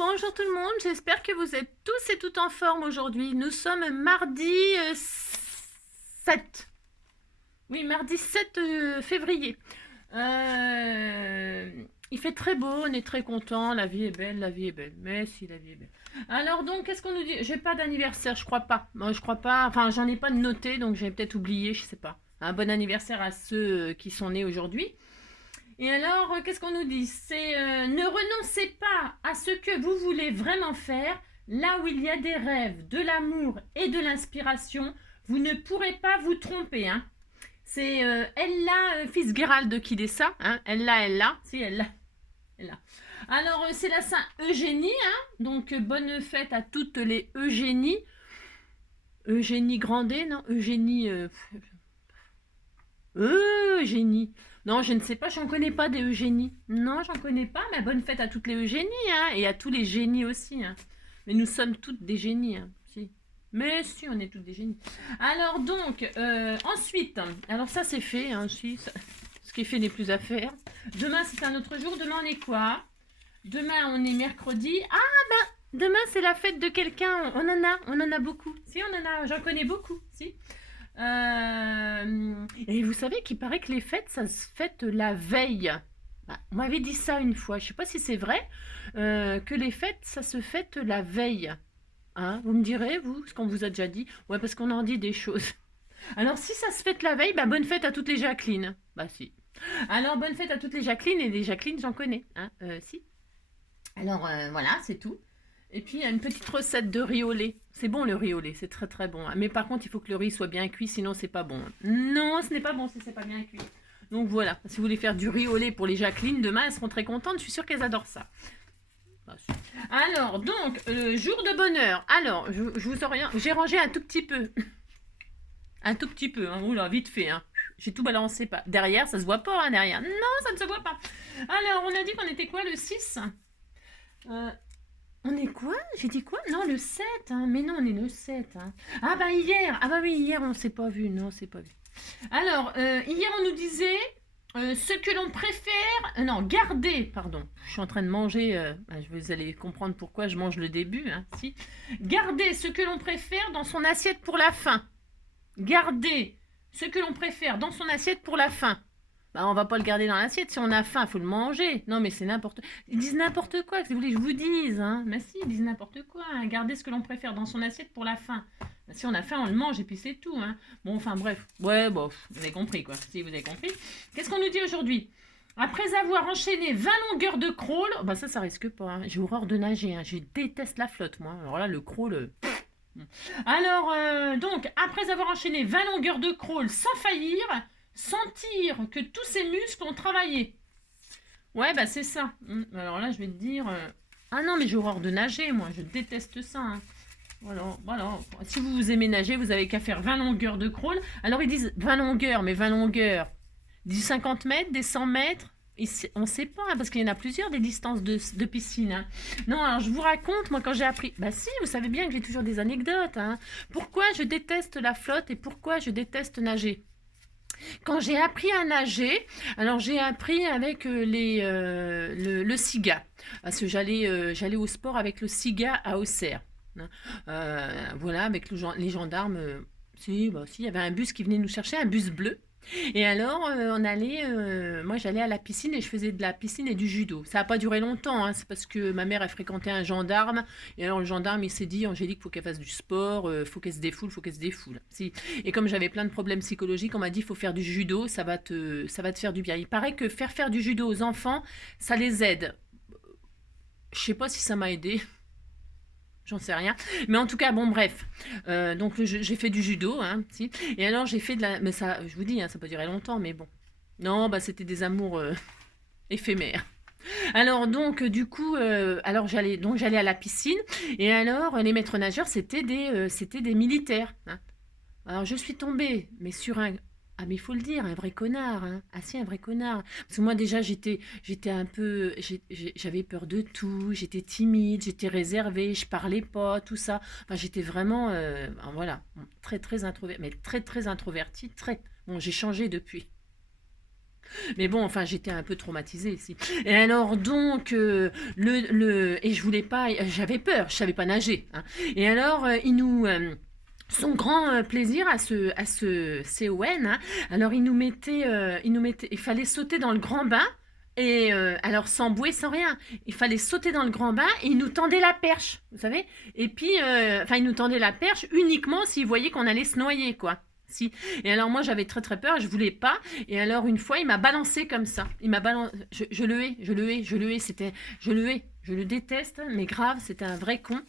bonjour tout le monde, j'espère que vous êtes tous et toutes en forme aujourd'hui. Nous sommes mardi 7. Oui, mardi 7 février. Il fait très beau, on est très content, la vie est belle, la vie est belle. Mais si, la vie est belle. Alors donc, qu'est-ce qu'on nous dit? J'ai pas d'anniversaire, je crois pas. Moi, je crois pas, enfin, j'en ai pas de noté, donc j'ai peut-être oublié, je sais pas. Un bon anniversaire à ceux qui sont nés aujourd'hui. Et alors, qu'est-ce qu'on nous dit? C'est ne renoncez pas à ce que vous voulez vraiment faire. Là où il y a des rêves, de l'amour et de l'inspiration, vous ne pourrez pas vous tromper. Hein. C'est Ella Fitzgerald qui dit ça. Hein. Ella. Si, Ella. Alors, c'est la Saint Eugénie. Hein. Donc, bonne fête à toutes les Eugénies. Eugénie Grandet, non? Eugénie. Non, je ne sais pas, j'en connais pas des Eugénie. Non, j'en connais pas, mais bonne fête à toutes les Eugénies, hein, et à tous les génies aussi. Hein. Mais nous sommes toutes des génies, hein, si. Mais si, on est toutes des génies. Alors donc, ensuite, alors ça c'est fait, hein, si, ça, ce qui est fait n'est plus à faire. Demain c'est un autre jour, demain on est quoi? Demain on est mercredi. Ah ben, demain c'est la fête de quelqu'un, on en a beaucoup. Si, j'en connais beaucoup, si. Et vous savez qu'il paraît que les fêtes, ça se fête la veille. Bah, on m'avait dit ça une fois, je ne sais pas si c'est vrai, que les fêtes, ça se fête la veille. Hein, vous me direz, vous, ce qu'on vous a déjà dit? Ouais, parce qu'on en dit des choses. Alors, si ça se fête la veille, bah, bonne fête à toutes les Jacqueline. Bah, si. Alors, bonne fête à toutes les Jacqueline, et les Jacqueline, j'en connais. Hein, si. Alors, voilà, c'est tout. Et puis, il y a une petite recette de riz au lait. C'est bon le riz au lait, c'est très très bon. Mais par contre, il faut que le riz soit bien cuit, sinon c'est pas bon. Non, ce n'est pas bon si c'est pas bien cuit. Donc voilà, si vous voulez faire du riz au lait pour les Jacqueline, demain elles seront très contentes, je suis sûre qu'elles adorent ça. Alors, donc, jour de bonheur. Alors, je vous oriente, j'ai rangé un tout petit peu. Un tout petit peu, hein. Oula, vite fait, hein. J'ai tout balancé pas. Derrière, ça se voit pas, hein, derrière. Non, ça ne se voit pas. Alors, on a dit qu'on était quoi, le 6 On est quoi? J'ai dit quoi? Non, le 7, hein. Mais non, on est le 7, hein. Ah bah hier. Ah bah oui, hier, on s'est pas vu. Non, on s'est pas vu. Alors, hier, on nous disait ce que l'on préfère... non, garder, pardon. Je suis en train de manger... vous allez comprendre pourquoi je mange le début. Hein, si. Garder ce que l'on préfère dans son assiette pour la fin. Garder ce que l'on préfère dans son assiette pour la fin. Bah, on va pas le garder dans l'assiette. Si on a faim, il faut le manger. Non, mais c'est n'importe... Ils disent n'importe quoi. Si vous voulez que je vous dise, hein. Mais si, ils disent n'importe quoi. Hein. Gardez ce que l'on préfère dans son assiette pour la faim. Bah, si on a faim, on le mange et puis c'est tout. Hein. Bon, enfin bref. Ouais, bon, vous avez compris, quoi. Si vous avez compris. Qu'est-ce qu'on nous dit aujourd'hui? Après avoir enchaîné 20 longueurs de crawl... Bah ça risque pas. Hein. J'ai horreur de nager. Hein. Je déteste la flotte, moi. Alors là, le crawl... Alors, donc, après avoir enchaîné 20 longueurs de crawl sans faillir... sentir que tous ses muscles ont travaillé. Ouais, bah c'est ça. Alors là, je vais te dire... Ah non, mais j'ai horreur de nager, moi. Je déteste ça. Hein. Voilà. Si vous aimez nager, vous avez qu'à faire 20 longueurs de crawl. Alors, ils disent 20 longueurs, mais 20 longueurs. Du 50 mètres, des 100 mètres. On ne sait pas, hein, parce qu'il y en a plusieurs des distances de piscine. Hein. Non, alors je vous raconte, moi, quand j'ai appris... Bah si, vous savez bien que j'ai toujours des anecdotes. Hein. Pourquoi je déteste la flotte et pourquoi je déteste nager? Quand j'ai appris à nager, alors j'ai appris avec le SIGA, parce que j'allais au sport avec le SIGA à Auxerre. Hein. Voilà, avec les gendarmes. Si, il y avait un bus qui venait nous chercher, un bus bleu. Et alors, moi j'allais à la piscine et je faisais de la piscine et du judo. Ça n'a pas duré longtemps, hein, c'est parce que ma mère a fréquenté un gendarme. Et alors le gendarme, il s'est dit, Angélique, faut qu'elle fasse du sport, faut qu'elle se défoule. Si. Et comme j'avais plein de problèmes psychologiques, on m'a dit, il faut faire du judo, ça va te faire du bien. Il paraît que faire du judo aux enfants, ça les aide. Je sais pas si ça m'a aidé. J'en sais rien. Mais en tout cas, bon, bref. Donc, j'ai fait du judo, hein, si. Et alors, j'ai fait de la... Mais ça, je vous dis, hein, ça peut durer longtemps, mais bon. Non, bah, c'était des amours éphémères. Alors, donc, du coup, j'allais à la piscine. Et alors, les maîtres nageurs, c'était des militaires. Hein. Alors, je suis tombée, mais sur un... Ah, mais il faut le dire, un vrai connard. Hein. Ah si, un vrai connard. Parce que moi, déjà, j'étais un peu... J'avais peur de tout, j'étais timide, j'étais réservée, je parlais pas, tout ça. Enfin, j'étais vraiment... voilà, très, très introvertie. Mais très, très introvertie, très... Bon, j'ai changé depuis. Mais bon, enfin, j'étais un peu traumatisée ici. Et alors, donc, et je voulais pas, j'avais peur, je savais pas nager, hein. Et alors, son grand plaisir à ce CON, hein, alors il fallait sauter dans le grand bain. Et alors sans bouée, sans rien, il fallait sauter dans le grand bain et il nous tendait la perche, vous savez. Et puis, enfin, il nous tendait la perche uniquement s'il voyait qu'on allait se noyer, quoi. Si. Et alors moi j'avais très très peur, je voulais pas. Et alors une fois il m'a balancé comme ça. Il m'a balancé. Je le hais, je le hais, je le hais. Je le hais, je le déteste. Mais grave, c'était un vrai con.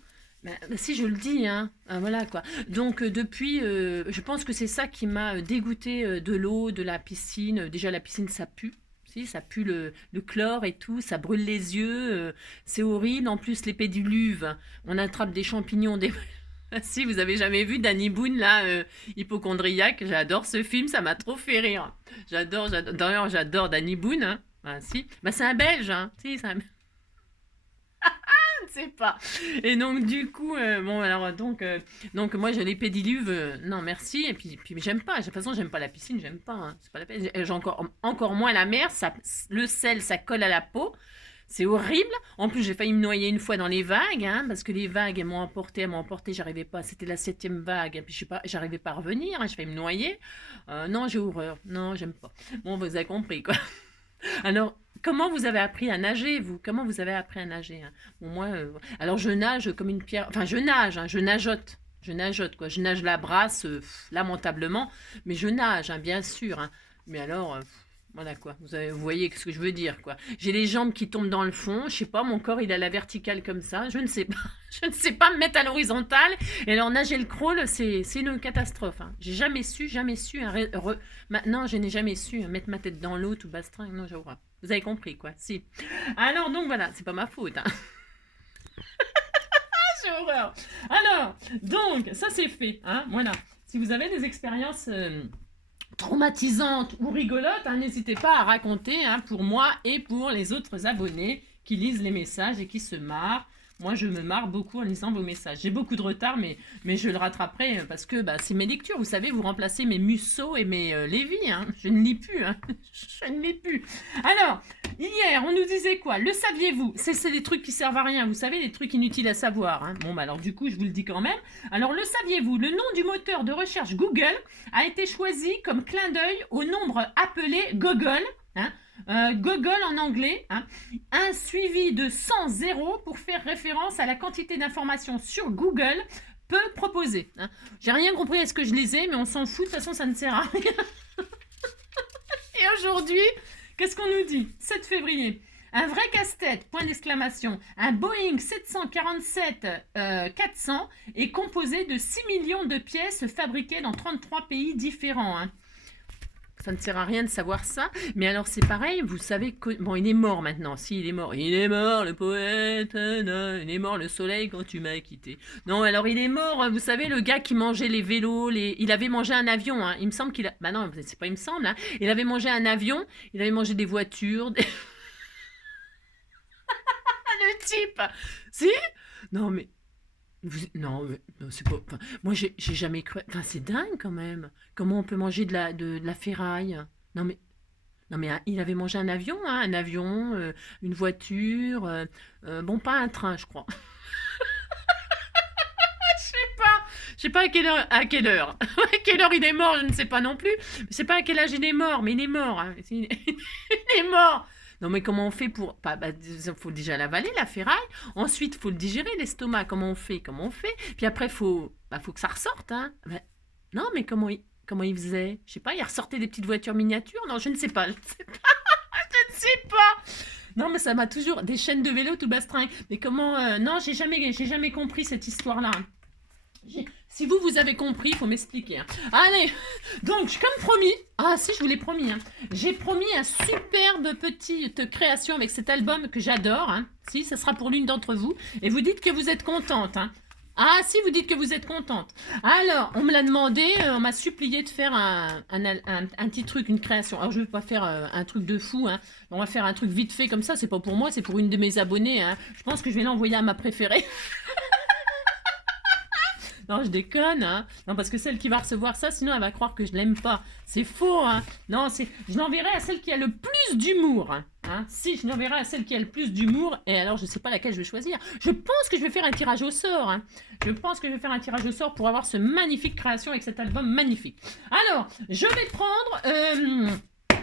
Bah, si je le dis, hein, voilà quoi. Donc depuis, je pense que c'est ça qui m'a dégoûté de l'eau, de la piscine. Déjà la piscine ça pue. Si, ça pue le chlore et tout, ça brûle les yeux, c'est horrible. En plus, les pédiluves, on attrape des champignons, des... Si, vous avez jamais vu Danny Boone, là, hypochondriaque, j'adore ce film, ça m'a trop fait rire. J'adore. D'ailleurs, j'adore Danny Boone, hein. Ah, si. Bah, c'est un Belge, hein. Si, c'est un... Je ne sais pas. Et donc, du coup, bon, alors, donc moi, j'ai les pédiluves, non, merci. Et puis j'aime pas. De toute façon, j'aime pas la piscine, j'aime pas, hein. C'est pas la peine. J'ai encore moins la mer. Ça, le sel, ça colle à la peau. C'est horrible. En plus, j'ai failli me noyer une fois dans les vagues, hein, parce que les vagues, elles m'ont emporté, j'arrivais pas. C'était la 7e vague, et puis je sais pas, j'arrivais pas à revenir, hein, j'ai failli me noyer. Non, j'ai horreur. Non, j'aime pas. Bon, vous avez compris, quoi. Alors, comment vous avez appris à nager, vous? Comment vous avez appris à nager, hein? Bon, moi, alors je nage comme une pierre. Enfin, je nage, hein, je nageote. Je nageote, quoi. Je nage la brasse, lamentablement, mais je nage, hein, bien sûr, hein. Mais alors, voilà, quoi. Vous voyez ce que je veux dire, quoi. J'ai les jambes qui tombent dans le fond. Je sais pas, mon corps, il a la verticale comme ça. Je ne sais pas. Je ne sais pas me mettre à l'horizontale. Et alors, nager le crawl, c'est une catastrophe, hein. J'ai jamais su, maintenant, je n'ai jamais su mettre ma tête dans l'eau tout bastringue. Non, j'avoue pas. Vous avez compris, quoi. Si. Alors, donc, voilà, c'est pas ma faute, hein. J'ai horreur. Alors, donc, ça, c'est fait, hein. Voilà. Si vous avez des expériences traumatisantes ou rigolotes, hein, n'hésitez pas à raconter, hein, pour moi et pour les autres abonnés qui lisent les messages et qui se marrent. Moi, je me marre beaucoup en lisant vos messages. J'ai beaucoup de retard, mais je le rattraperai parce que bah, c'est mes lectures. Vous savez, vous remplacez mes Musso et mes Lévy, hein. Je ne lis plus, hein. Je ne lis plus. Alors, hier, on nous disait quoi? Le saviez-vous? C'est des trucs qui servent à rien. Vous savez, des trucs inutiles à savoir, hein. Bon, bah alors du coup, je vous le dis quand même. Alors, le saviez-vous? Le nom du moteur de recherche Google a été choisi comme clin d'œil au nombre appelé Gogol, hein. Gogol en anglais, hein, un suivi de 100 zéros pour faire référence à la quantité d'informations sur Google peut proposer, hein. J'ai rien compris à ce que je lisais, mais on s'en fout, de toute façon ça ne sert à rien. Et aujourd'hui, qu'est-ce qu'on nous dit? 7 février. Un vrai casse-tête, point d'exclamation. Un Boeing 747-400 est composé de 6 millions de pièces fabriquées dans 33 pays différents, hein. Ça ne sert à rien de savoir ça, mais alors c'est pareil, vous savez que... Bon, il est mort maintenant, si, il est mort, le poète, non, il est mort le soleil quand tu m'as quitté. Non, alors il est mort, vous savez, le gars qui mangeait les vélos, il avait mangé un avion, hein. Il me semble qu'il a... Bah non, c'est pas il me semble, hein. Il avait mangé un avion, il avait mangé des voitures, le type. Si? Non, mais... Non, c'est pas... Enfin, moi, j'ai jamais cru... Enfin, c'est dingue, quand même. Comment on peut manger de la ferraille? Non, mais... Non, mais hein, il avait mangé un avion, hein, un avion, une voiture... bon, pas un train, je crois. Je sais pas à quelle heure. À quelle heure il est mort, je ne sais pas non plus. Je sais pas à quel âge il est mort, mais il est mort, hein. Il est mort. Non, mais comment on fait pour... faut déjà l'avaler, la ferraille. Ensuite, faut le digérer, l'estomac. Comment on fait? Puis après, faut que ça ressorte, hein. Non, mais comment il faisait? Je sais pas, il ressortait des petites voitures miniatures? Non, je ne sais pas. Je ne sais pas. Je ne sais pas. Non, mais ça m'a toujours... Des chaînes de vélo tout bastringue. Mais comment... Non, j'ai jamais compris cette histoire-là. Si vous avez compris, il faut m'expliquer, hein. Allez, donc, comme promis, ah si, je vous l'ai promis, hein. J'ai promis un superbe petite création avec cet album que j'adore, hein. Si, ça sera pour l'une d'entre vous. Et vous dites que vous êtes contente, hein. Ah si, vous dites que vous êtes contente. Alors, on me l'a demandé, on m'a supplié de faire un petit truc, une création. Alors, je ne vais pas faire un truc de fou, hein. On va faire un truc vite fait comme ça, c'est pas pour moi, c'est pour une de mes abonnées, hein. Je pense que je vais l'envoyer à ma préférée. Non, je déconne, hein. Non, parce que celle qui va recevoir ça, sinon elle va croire que je l'aime pas. C'est faux, hein. Non, je l'enverrai à celle qui a le plus d'humour, hein. Si, je l'enverrai à celle qui a le plus d'humour, et alors je sais pas laquelle je vais choisir. Je pense que je vais faire un tirage au sort, hein. Je pense que je vais faire un tirage au sort pour avoir ce magnifique création avec cet album magnifique. Alors, je vais prendre...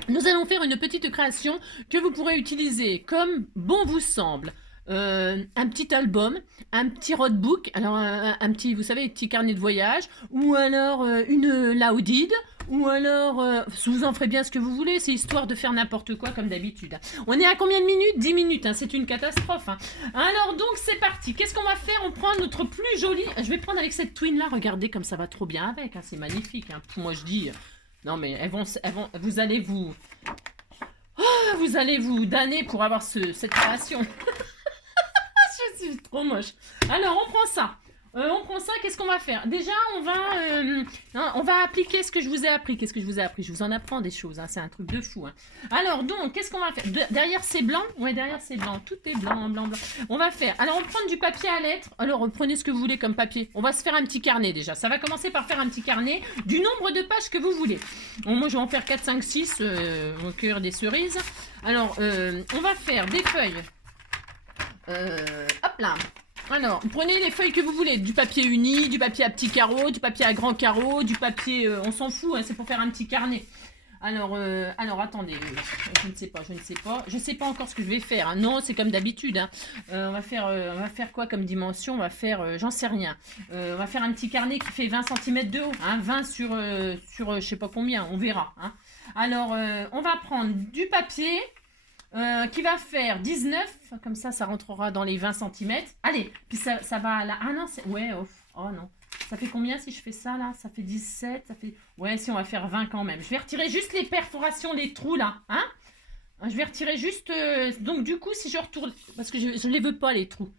nous allons faire une petite création que vous pourrez utiliser comme bon vous semble. Un petit album, un petit roadbook, alors un petit, vous savez, petit carnet de voyage, ou alors une laudide, ou alors, vous en ferez bien ce que vous voulez, c'est histoire de faire n'importe quoi comme d'habitude. On est à combien de minutes? 10 minutes, hein, c'est une catastrophe. Hein. Alors donc c'est parti, qu'est-ce qu'on va faire? On prend notre plus jolie, je vais prendre avec cette twin là, regardez comme ça va trop bien avec, hein, c'est magnifique. Hein. Moi je dis, non mais elles vont, vous allez vous... Oh, vous allez vous damner pour avoir cette création. Je suis trop moche. Alors, on prend ça. Qu'est-ce qu'on va faire? Déjà, on va appliquer ce que je vous ai appris. Qu'est-ce que je vous ai appris? Je vous en apprends des choses, hein. C'est un truc de fou. Hein. Alors, donc, qu'est-ce qu'on va faire? Derrière, c'est blanc. Ouais, derrière, c'est blanc. Tout est blanc, blanc, blanc. On va faire... Alors, on prend du papier à lettres. Alors, prenez ce que vous voulez comme papier. On va se faire un petit carnet, déjà. Ça va commencer par faire un petit carnet du nombre de pages que vous voulez. Bon, moi, je vais en faire 4, 5, 6 au cœur des cerises. Alors, on va faire des feuilles. Hop là. Alors, prenez les feuilles que vous voulez, du papier uni, du papier à petits carreaux, du papier à grands carreaux, du papier, on s'en fout, hein, c'est pour faire un petit carnet. Alors attendez, je ne sais pas encore ce que je vais faire. Hein. Non, c'est comme d'habitude. Hein. On va faire quoi comme dimension? On va faire, j'en sais rien. On va faire un petit carnet qui fait 20 cm de haut, hein, 20 sur je sais pas combien, on verra. Hein. Alors, on va prendre du papier. Qui va faire 19, comme ça rentrera dans les 20 cm. Allez, puis ça va là. Ah non, ouais, oh non. Ça fait combien si je fais ça là? Ça fait 17, ça fait... Ouais, si on va faire 20 quand même. Je vais retirer juste les perforations, les trous là. Hein? Je vais retirer juste... Donc du coup, si je retourne... Parce que je ne les veux pas les trous.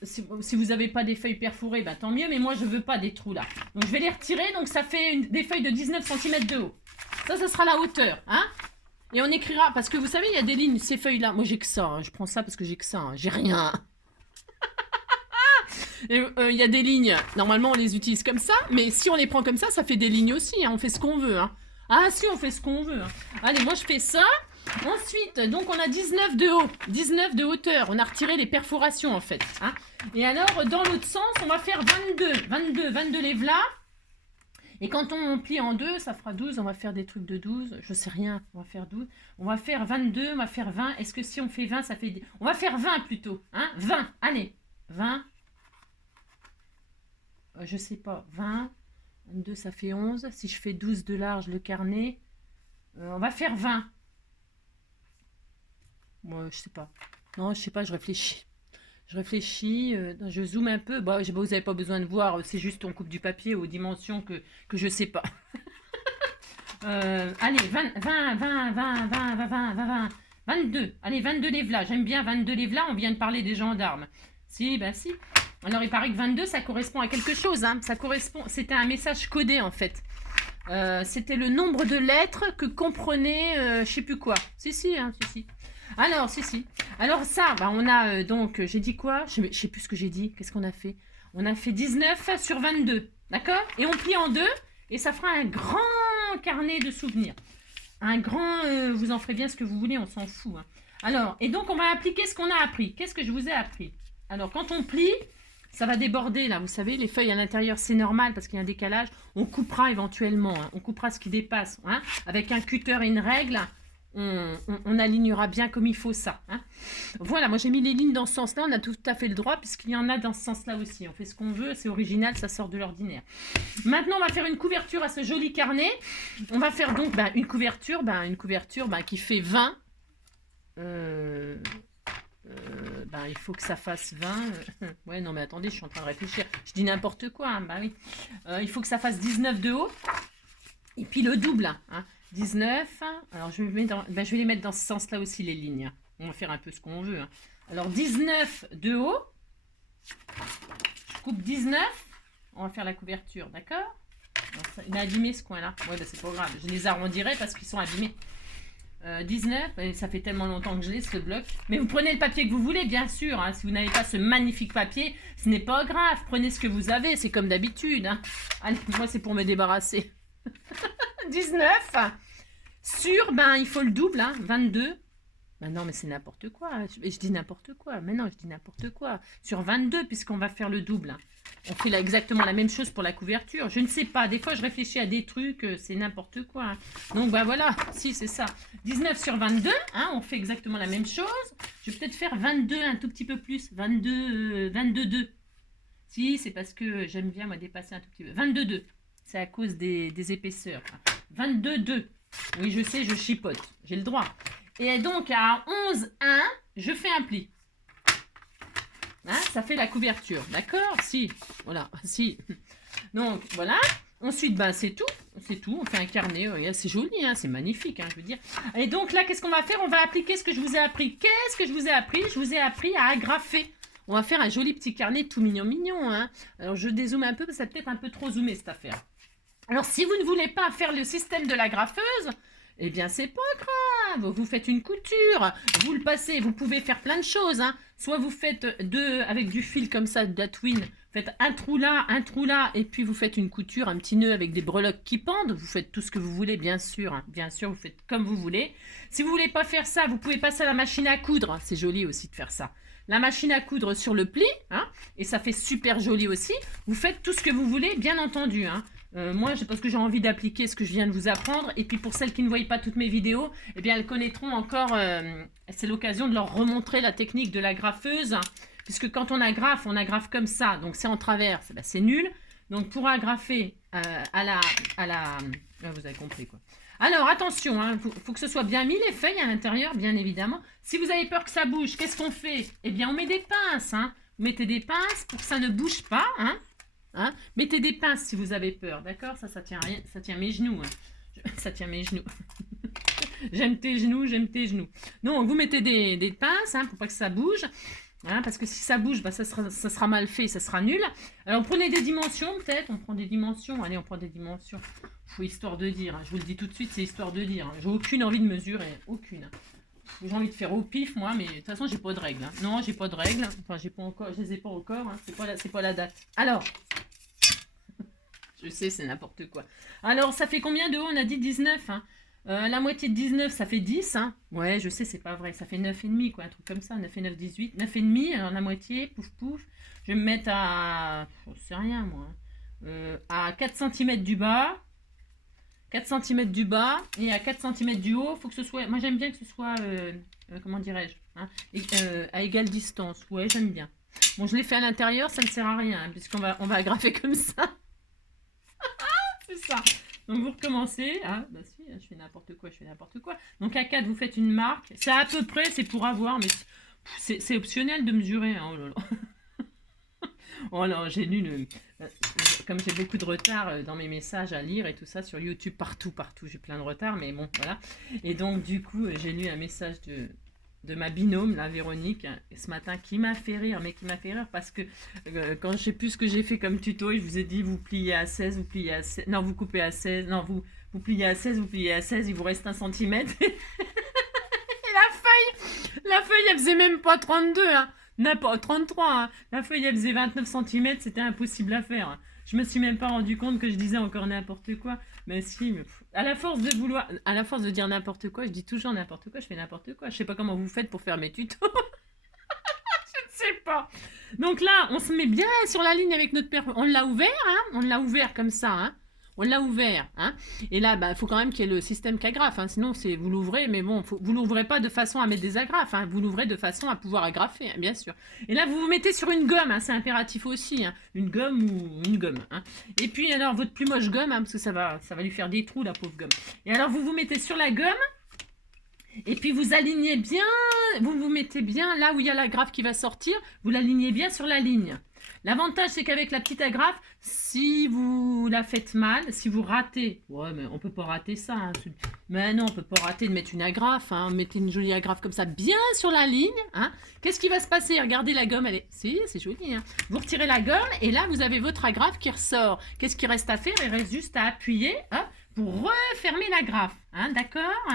Si vous n'avez pas des feuilles perforées, bah, tant mieux, mais moi je veux pas des trous là. Donc je vais les retirer, donc ça fait des feuilles de 19 cm de haut. Ça sera la hauteur. Hein? Et on écrira, parce que vous savez, il y a des lignes, ces feuilles-là. Moi, j'ai que ça. Hein. Je prends ça parce que j'ai que ça. Hein. J'ai rien. Il y a des lignes. Normalement, on les utilise comme ça. Mais si on les prend comme ça fait des lignes aussi. Hein. On fait ce qu'on veut. Hein. Ah, si, on fait ce qu'on veut. Hein. Allez, moi, je fais ça. Ensuite, donc, on a 19 de haut. 19 de hauteur. On a retiré les perforations, en fait. Hein. Et alors, dans l'autre sens, on va faire 22 les v'là. Et quand on plie en deux, ça fera 12. On va faire des trucs de 12. Je sais rien. On va faire 12. On va faire 22. On va faire 20. Est-ce que si on fait 20, ça fait... On va faire 20 plutôt. Hein 20. Allez. 20. Je sais pas. 20. 22, ça fait 11. Si je fais 12 de large, le carnet. On va faire 20. Moi, je sais pas. Non, je sais pas. Je réfléchis. Je zoome un peu. Bah, vous n'avez pas besoin de voir, c'est juste on coupe du papier aux dimensions que je sais pas. Allez, 22. Allez, 22 les v'là. J'aime bien 22 les v'là. On vient de parler des gendarmes. Si, ben si. Alors, il paraît que 22, ça correspond à quelque chose. Hein. C'était un message codé, en fait. C'était le nombre de lettres que comprenait, je sais plus quoi. Si. Alors, si. Alors ça, bah, on a donc, j'ai dit quoi? Je sais plus ce que j'ai dit. Qu'est-ce qu'on a fait? On a fait 19 sur 22. D'accord? Et on plie en deux. Et ça fera un grand carnet de souvenirs. Un grand... vous en ferez bien ce que vous voulez, on s'en fout. Hein. Alors, et donc on va appliquer ce qu'on a appris. Qu'est-ce que je vous ai appris? Alors, quand on plie, ça va déborder là. Vous savez, les feuilles à l'intérieur, c'est normal parce qu'il y a un décalage. On coupera éventuellement. Hein. On coupera ce qui dépasse. Hein. Avec un cutter et une règle... On alignera bien comme il faut ça. Hein. Voilà, moi j'ai mis les lignes dans ce sens-là, on a tout à fait le droit, puisqu'il y en a dans ce sens-là aussi. On fait ce qu'on veut, c'est original, ça sort de l'ordinaire. Maintenant, on va faire une couverture à ce joli carnet. On va faire donc une couverture qui fait 20. Il faut que ça fasse 20. Ouais, non mais attendez, je suis en train de réfléchir. Je dis n'importe quoi, hein, oui. Il faut que ça fasse 19 de haut. Et puis le double, hein. 19, alors je vais les mettre dans ce sens-là aussi, les lignes. On va faire un peu ce qu'on veut. Hein. Alors 19 de haut, je coupe 19, on va faire la couverture, d'accord? Il est abîmé ce coin-là. Ouais, c'est pas grave, je les arrondirai parce qu'ils sont abîmés. 19, et ça fait tellement longtemps que je l'ai ce bloc. Mais vous prenez le papier que vous voulez, bien sûr. Hein. Si vous n'avez pas ce magnifique papier, ce n'est pas grave. Prenez ce que vous avez, c'est comme d'habitude. Hein. Allez, moi c'est pour me débarrasser. 19 sur, ben il faut le double, hein, 22. Ben non, mais c'est n'importe quoi. Je dis n'importe quoi. Mais non, je dis n'importe quoi. Sur 22, puisqu'on va faire le double. Hein. On fait là exactement la même chose pour la couverture. Je ne sais pas. Des fois, je réfléchis à des trucs. C'est n'importe quoi. Hein. Donc, ben voilà. Si, c'est ça. 19 sur 22. Hein, on fait exactement la même chose. Je vais peut-être faire 22, un tout petit peu plus. 22, 2. Si, c'est parce que j'aime bien, moi, dépasser un tout petit peu. 22, 2. C'est à cause des épaisseurs. 22, 2. Oui, je sais, je chipote. J'ai le droit. Et donc, à 11, 1, je fais un pli. Hein, ça fait la couverture, d'accord? Si, voilà, si. Donc, voilà. Ensuite, ben, c'est tout. C'est tout. On fait un carnet. C'est joli, hein, c'est magnifique, hein, je veux dire. Et donc, là, qu'est-ce qu'on va faire? On va appliquer ce que je vous ai appris. Qu'est-ce que je vous ai appris? Je vous ai appris à agrafer. On va faire un joli petit carnet tout mignon, mignon. Hein. Alors, je dézoome un peu, parce que ça peut-être un peu trop zoomé, cette affaire. Alors, si vous ne voulez pas faire le système de la graffeuse, eh bien, c'est pas grave. Vous faites une couture, vous le passez. Vous pouvez faire plein de choses. Hein. Soit vous faites avec du fil comme ça, de la twine. Faites un trou là, et puis vous faites une couture, un petit nœud avec des breloques qui pendent. Vous faites tout ce que vous voulez, bien sûr. Hein. Bien sûr, vous faites comme vous voulez. Si vous voulez pas faire ça, vous pouvez passer à la machine à coudre. C'est joli aussi de faire ça. La machine à coudre sur le pli, hein, et ça fait super joli aussi. Vous faites tout ce que vous voulez, bien entendu. Hein. Moi, c'est parce que j'ai envie d'appliquer ce que je viens de vous apprendre. Et puis pour celles qui ne voient pas toutes mes vidéos, eh bien, elles connaîtront encore... c'est l'occasion de leur remontrer la technique de la graffeuse. Hein, puisque quand on agrafe comme ça. Donc c'est en travers, ben, c'est nul. Donc pour agrafer vous avez compris quoi. Alors attention, hein, faut que ce soit bien mis les feuilles à l'intérieur, bien évidemment. Si vous avez peur que ça bouge, qu'est-ce qu'on fait? Eh bien, on met des pinces. Hein. Vous mettez des pinces pour que ça ne bouge pas. Hein. Hein? Mettez des pinces si vous avez peur, d'accord? Ça tient rien, ça tient mes genoux. Hein. Ça tient mes genoux. J'aime tes genoux, j'aime tes genoux. Donc, vous mettez des pinces hein, pour pas que ça bouge. Hein, parce que si ça bouge, bah, ça sera mal fait, ça sera nul. Alors, prenez des dimensions, peut-être. On prend des dimensions. Allez, on prend des dimensions. Faut histoire de dire. Hein. Je vous le dis tout de suite, c'est histoire de dire. Hein. J'ai aucune envie de mesurer. Aucune. J'ai envie de faire au pif, moi, mais de toute façon, j'ai pas de règles. Hein. Non, j'ai pas de règles. Enfin, j'ai pas encore, je les ai pas encore. Hein. C'est pas la date. Alors, je sais, c'est n'importe quoi. Alors, ça fait combien de haut? On a dit 19. Hein. La moitié de 19, ça fait 10. Hein. Ouais, je sais, c'est pas vrai. Ça fait 9,5, quoi. Un truc comme ça. 9 et 9, 18. 9,5. Alors, la moitié, pouf, pouf. Je vais me mettre à... Je sais rien, moi. À 4 cm du bas. 4 cm du bas. Et à 4 cm du haut. Faut que ce soit... Moi, j'aime bien que ce soit... comment dirais-je hein, à égale distance. Ouais, j'aime bien. Bon, je l'ai fait à l'intérieur. Ça ne sert à rien. Hein, puisqu'on va agrafer comme ça. C'est ça. Donc vous recommencez. Ah, bah si, je fais n'importe quoi, Donc à 4, vous faites une marque. C'est à peu près, c'est pour avoir, mais c'est optionnel de mesurer. Hein. Oh là là. Oh là, j'ai lu comme j'ai beaucoup de retard dans mes messages à lire et tout ça sur YouTube, partout, j'ai plein de retard, mais bon, voilà. Et donc du coup, j'ai lu un message de ma binôme, la Véronique, ce matin, qui m'a fait rire, parce que quand je sais plus ce que j'ai fait comme tuto, je vous ai dit, vous pliez à 16, vous pliez à 16, non, vous coupez à 16, non, vous pliez à 16, vous pliez à 16, il vous reste 1 cm. Et la feuille, elle faisait même pas 32, hein, pas 33, hein. La feuille, elle faisait 29 cm, c'était impossible à faire. Hein. Je me suis même pas rendu compte que je disais encore n'importe quoi. Mais si, mais à la force de dire n'importe quoi, je dis toujours n'importe quoi, je fais n'importe quoi. Je sais pas comment vous faites pour faire mes tutos. Je ne sais pas. Donc là, on se met bien sur la ligne avec notre perle. On l'a ouvert, hein. On l'a ouvert comme ça, hein. On l'a ouvert, hein. Et là, bah, faut quand même qu'il y ait le système qu'agrafe, hein. Sinon, vous l'ouvrez, mais bon, vous l'ouvrez pas de façon à mettre des agrafes, hein. Vous l'ouvrez de façon à pouvoir agrafer, hein, bien sûr. Et là, vous vous mettez sur une gomme, hein. C'est impératif aussi, hein. Une gomme ou une gomme, hein. Et puis, alors, votre plus moche gomme, hein, parce que ça va lui faire des trous, la pauvre gomme. Et alors, vous vous mettez sur la gomme, et puis vous alignez bien, vous vous mettez bien là où il y a l'agrafe qui va sortir, vous l'alignez bien sur la ligne. L'avantage, c'est qu'avec la petite agrafe, si vous la faites mal, si vous ratez, ouais, mais on peut pas rater ça. Hein. Mais non, on peut pas rater de mettre une agrafe. Hein. Mettez une jolie agrafe comme ça, bien sur la ligne. Hein. Qu'est-ce qui va se passer? Regardez la gomme, elle est... Si, c'est joli. Hein. Vous retirez la gomme et là, vous avez votre agrafe qui ressort. Qu'est-ce qu'il reste à faire? Il reste juste à appuyer hein, pour refermer l'agrafe. Hein, d'accord?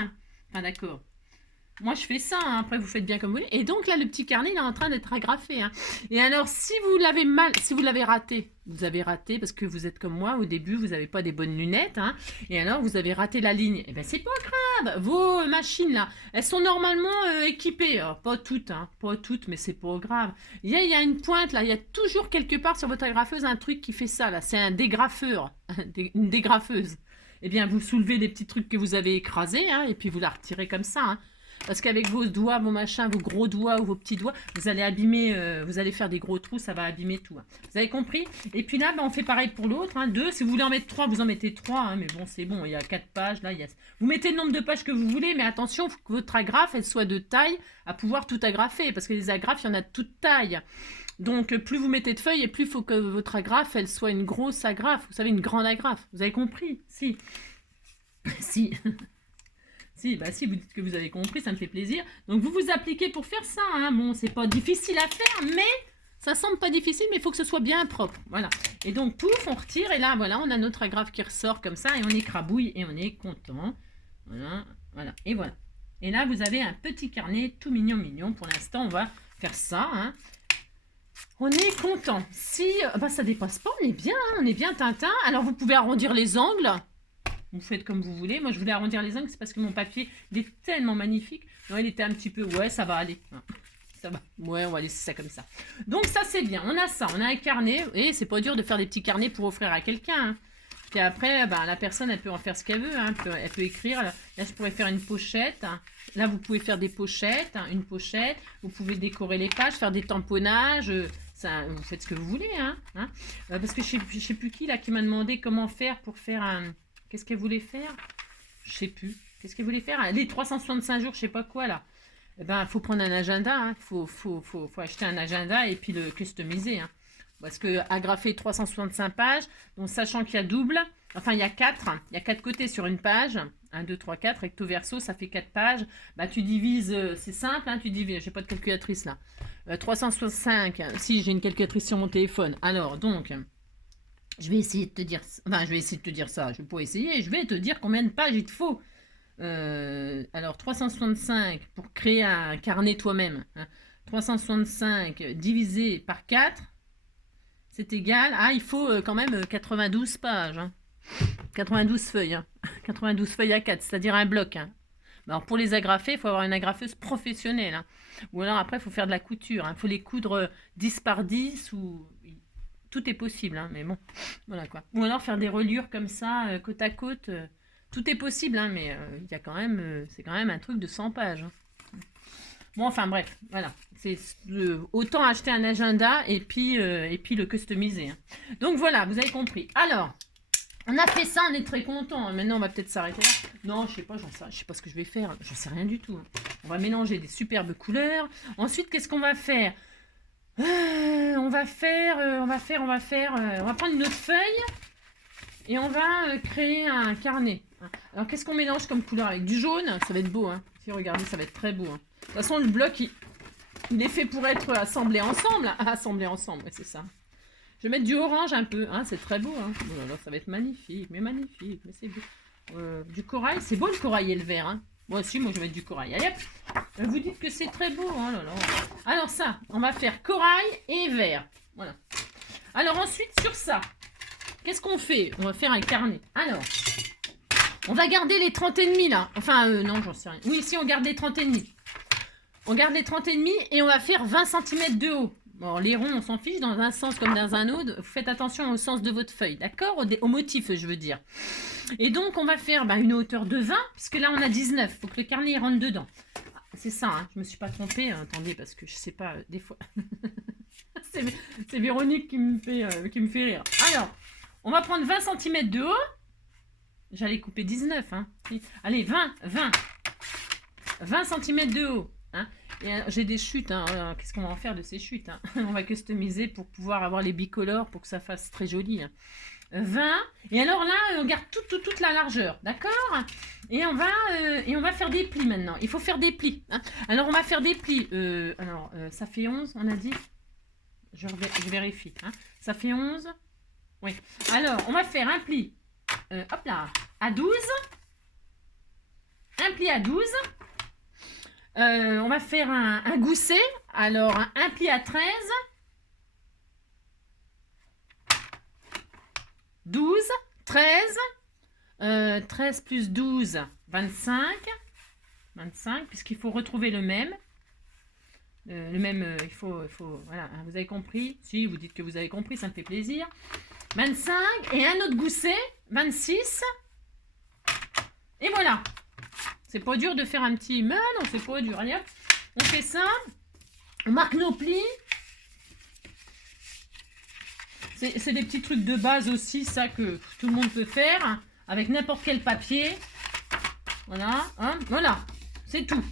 Enfin, d'accord. Moi, je fais ça, hein. Après, vous faites bien comme vous voulez. Et donc, là, le petit carnet, il est en train d'être agrafé. Hein. Et alors, si vous l'avez mal, si vous l'avez raté, vous avez raté parce que vous êtes comme moi, au début, vous n'avez pas des bonnes lunettes. Hein, et alors, vous avez raté la ligne. Eh bien, c'est pas grave. Vos machines, là, elles sont normalement équipées. Alors, pas toutes, hein, pas toutes, mais c'est pas grave. Il y a une pointe, là. Il y a toujours quelque part sur votre agrafeuse un truc qui fait ça, là. C'est un dégrafeur. Une dégrafeuse. Eh bien, vous soulevez les petits trucs que vous avez écrasés, hein, et puis vous la retirez comme ça, hein. Parce qu'avec vos doigts, vos machins, vos gros doigts ou vos petits doigts, vous allez abîmer, vous allez faire des gros trous, ça va abîmer tout. Hein. Vous avez compris? Et puis là, ben, on fait pareil pour l'autre. Hein, 2, si vous voulez en mettre 3, vous en mettez 3. Hein, mais bon, c'est bon, il y a 4 pages. Là, vous mettez le nombre de pages que vous voulez, mais attention, faut que votre agrafe, elle soit de taille à pouvoir tout agrafer. Parce que les agrafes, il y en a de toute taille. Donc, plus vous mettez de feuilles, et plus il faut que votre agrafe, elle soit une grosse agrafe. Vous savez, une grande agrafe. Vous avez compris? Si. Si. Si, bah si, vous dites que vous avez compris, ça me fait plaisir. Donc, vous vous appliquez pour faire ça. Hein. Bon, c'est pas difficile à faire, mais ça semble pas difficile, mais il faut que ce soit bien propre. Voilà. Et donc, pouf, on retire. Et là, voilà, on a notre agrafe qui ressort comme ça. Et on écrabouille et on est content. Voilà, voilà. Et voilà. Et là, vous avez un petit carnet tout mignon, mignon. Pour l'instant, on va faire ça. Hein. On est content. Si bah, ça dépasse pas, on est bien. Hein. On est bien Tintin. Alors, vous pouvez arrondir les angles. Vous faites comme vous voulez. Moi, je voulais arrondir les angles, c'est parce que mon papier, il est tellement magnifique. Non, il était un petit peu... Ouais, ça va aller. Ça va. Ouais, on va laisser ça comme ça. Donc, ça, c'est bien. On a ça. On a un carnet. Et c'est pas dur de faire des petits carnets pour offrir à quelqu'un. Hein. Puis après, ben, la personne, elle peut en faire ce qu'elle veut. Hein. Elle peut écrire. Là, je pourrais faire une pochette. Hein. Là, vous pouvez faire des pochettes. Hein. Une pochette. Vous pouvez décorer les pages, faire des tamponnages. Ça, vous faites ce que vous voulez. Hein. Parce que je sais plus qui, là, qui m'a demandé comment faire pour faire un... Qu'est-ce qu'elle voulait faire? Je sais plus. Qu'est-ce qu'elle voulait faire? Les 365 jours, je sais pas quoi là. Eh ben, faut prendre un agenda. Hein. Faut acheter un agenda et puis le customiser. Hein. Parce que agrafer 365 pages, donc sachant qu'il y a double, enfin il y a 4. Il y a 4 côtés sur une page. 1, 2, 3, 4. Recto verso, ça fait 4 pages. Bah, tu divises, c'est simple, hein, tu divises. J'ai pas de calculatrice là. 365, si j'ai une calculatrice sur mon téléphone. Alors, donc... Je vais essayer de te dire... Enfin, je vais essayer de te dire ça. Je vais pas essayer. Je vais te dire combien de pages il te faut. Alors, 365 pour créer un carnet toi-même. Hein. 365 divisé par 4, c'est égal. Ah, il faut quand même 92 pages. Hein. 92 feuilles. Hein. 92 feuilles à 4, c'est-à-dire un bloc. Hein. Alors, pour les agrafer, il faut avoir une agrafeuse professionnelle. Hein. Ou alors, après, il faut faire de la couture. Il faut les coudre 10 par 10 ou... Tout est possible, hein, mais bon, voilà quoi. Ou alors faire des reliures comme ça, côte à côte. Tout est possible, hein, mais il y a quand même, c'est quand même un truc de 100 pages. Hein. Bon, enfin bref, voilà. C'est autant acheter un agenda et puis le customiser. Hein. Donc voilà, vous avez compris. Alors, on a fait ça, on est très content. Hein. Maintenant, on va peut-être s'arrêter là. Non, je sais pas, je sais pas ce que je vais faire. Je sais rien du tout. Hein. On va mélanger des superbes couleurs. Ensuite, qu'est-ce qu'on va faire? On va prendre une autre feuille et on va créer un carnet. Alors, qu'est-ce qu'on mélange comme couleur? Avec du jaune, ça va être beau. Hein. Si, regardez, ça va être très beau. Hein. De toute façon, le bloc, il est fait pour être assemblé ensemble. Assemblé ensemble, ouais, c'est ça. Je vais mettre du orange un peu. Hein, c'est très beau. Hein. Oh là là, ça va être magnifique. Mais c'est beau. Du corail, c'est beau le corail et le vert. Hein. Moi aussi, moi je vais mettre du corail. Allez hop. Vous dites que c'est très beau. Oh là là. Alors ça, on va faire corail et vert. Voilà. Alors ensuite, sur ça, qu'est-ce qu'on fait? On va faire un carnet. Alors, on va garder les 30 et demi là. Enfin, non, j'en sais rien. Oui, si, on garde les 30 et demi. On garde les 30 et demi et on va faire 20 cm de haut. Bon, les ronds, on s'en fiche, dans un sens comme dans un autre. Vous faites attention au sens de votre feuille, d'accord? Au motif, je veux dire. Et donc, on va faire une hauteur de 20, puisque là, on a 19. Il faut que le carnet rentre dedans. C'est ça, hein, je ne me suis pas trompée. Hein, attendez, parce que je ne sais pas, des fois... c'est Véronique qui me fait rire. Alors, on va prendre 20 cm de haut. J'allais couper 19. Hein. Allez, 20 cm de haut. Hein. J'ai des chutes, hein. Qu'est-ce qu'on va en faire de ces chutes? Hein. On va customiser pour pouvoir avoir les bicolores pour que ça fasse très joli. Hein. 20, et alors là, on garde toute la largeur, d'accord? Et on va faire des plis maintenant. Il faut faire des plis. Hein. Alors, on va faire des plis. Ça fait 11, on a dit? Je vérifie. Hein. Ça fait 11? Oui. Alors, on va faire un pli, hop là, à 12. Un pli à 12. On va faire un gousset. Alors, un pli à 13. 12, 13. 13 plus 12, 25. 25, puisqu'il faut retrouver le même. Il faut voilà, hein, vous avez compris? Si, vous dites que vous avez compris, ça me fait plaisir. 25, et un autre gousset, 26. Et voilà. C'est pas dur de faire un petit... Mais non, c'est pas dur. Allez, hop, on fait ça. On marque nos plis. C'est des petits trucs de base aussi, ça, que tout le monde peut faire, avec n'importe quel papier. Voilà, hein, voilà, c'est tout.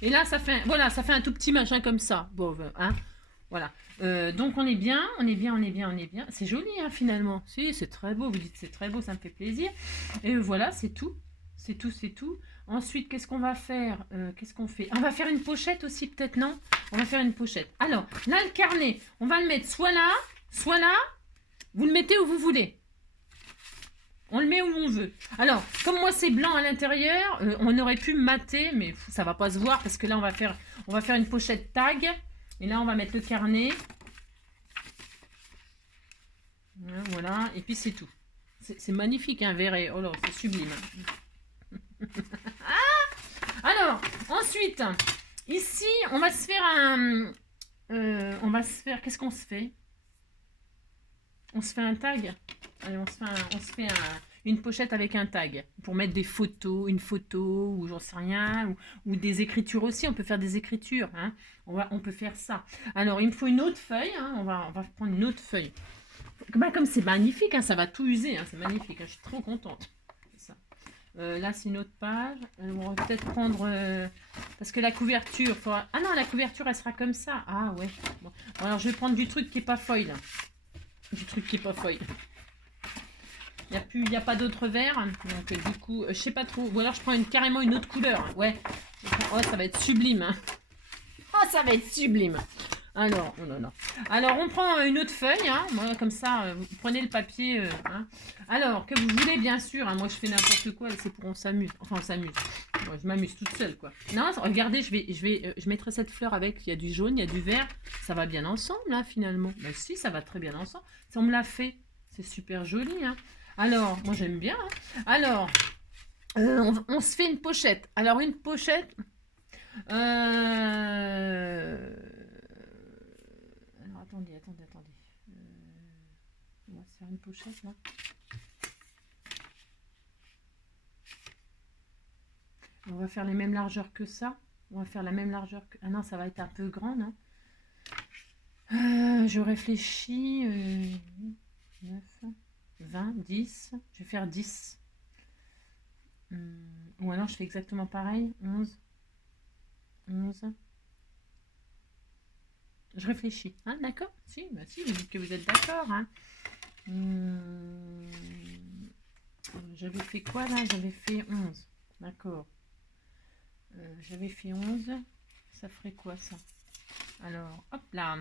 Et là, ça fait, voilà, ça fait un tout petit machin comme ça. Bon, hein, voilà. Donc, on est bien, on est bien, on est bien, on est bien. C'est joli, hein, finalement. Si, c'est très beau. Vous dites c'est très beau, ça me fait plaisir. Et voilà, c'est tout. C'est tout, c'est tout. Ensuite, qu'est-ce qu'on va faire? Qu'est-ce qu'on fait? On va faire une pochette aussi, peut-être, non? On va faire une pochette. Alors, là, le carnet, on va le mettre soit là, soit là. Vous le mettez où vous voulez. On le met où on veut. Alors, comme moi c'est blanc à l'intérieur, on aurait pu mater, mais ça va pas se voir parce que là on va faire une pochette tag. Et là on va mettre le carnet. Voilà, et puis c'est tout. C'est magnifique, hein, verrez. Oh là, c'est sublime. Alors, ensuite, ici, on va se faire un... qu'est-ce qu'on se fait? On se fait un tag. Allez, on se fait une pochette avec un tag pour mettre des photos, une photo ou j'en sais rien, ou des écritures aussi. On peut faire des écritures. Hein. On peut faire ça. Alors, il me faut une autre feuille. Hein. On va prendre une autre feuille. Bah, comme c'est magnifique, hein, ça va tout user. Hein, c'est magnifique. Hein, je suis trop contente. Ça. Là, c'est une autre page. On va peut-être prendre... parce que la couverture... Ah non, la couverture, elle sera comme ça. Ah ouais. Bon. Alors, je vais prendre du truc qui n'est pas foil. Du truc qui n'est pas foil. Il n'y a pas d'autre verre. Donc, du coup, je sais pas trop. Ou alors, je prends carrément une autre couleur. Ouais. Oh, ça va être sublime. Hein. Oh, ça va être sublime. Alors, oh non. Alors, on prend une autre feuille. Hein. Moi, comme ça, vous prenez le papier. Hein. Alors, que vous voulez, bien sûr. Hein. Moi, je fais n'importe quoi. C'est pour on s'amuse. Enfin, on s'amuse. Moi, je m'amuse toute seule, quoi. Non, regardez, je mettrai cette fleur avec. Il y a du jaune, il y a du vert. Ça va bien ensemble, là, finalement. Ben si, ça va très bien ensemble. Si on me l'a fait, c'est super joli. Hein. Alors, moi, j'aime bien. Hein. Alors, on se fait une pochette. Alors, une pochette... Alors, attendez. On va se faire une pochette, là. On va faire les mêmes largeurs que ça. On va faire la même largeur que... Ah non, ça va être un peu grand, non? Je réfléchis. 9, 20, 10. Je vais faire 10. Ou alors, je fais exactement pareil. 11. 11. Je réfléchis. Hein, d'accord? Si, bah si, vous dites que vous êtes d'accord. Hein. J'avais fait quoi, là? J'avais fait 11. D'accord. J'avais fait 11. Ça ferait quoi, ça? Alors, hop là.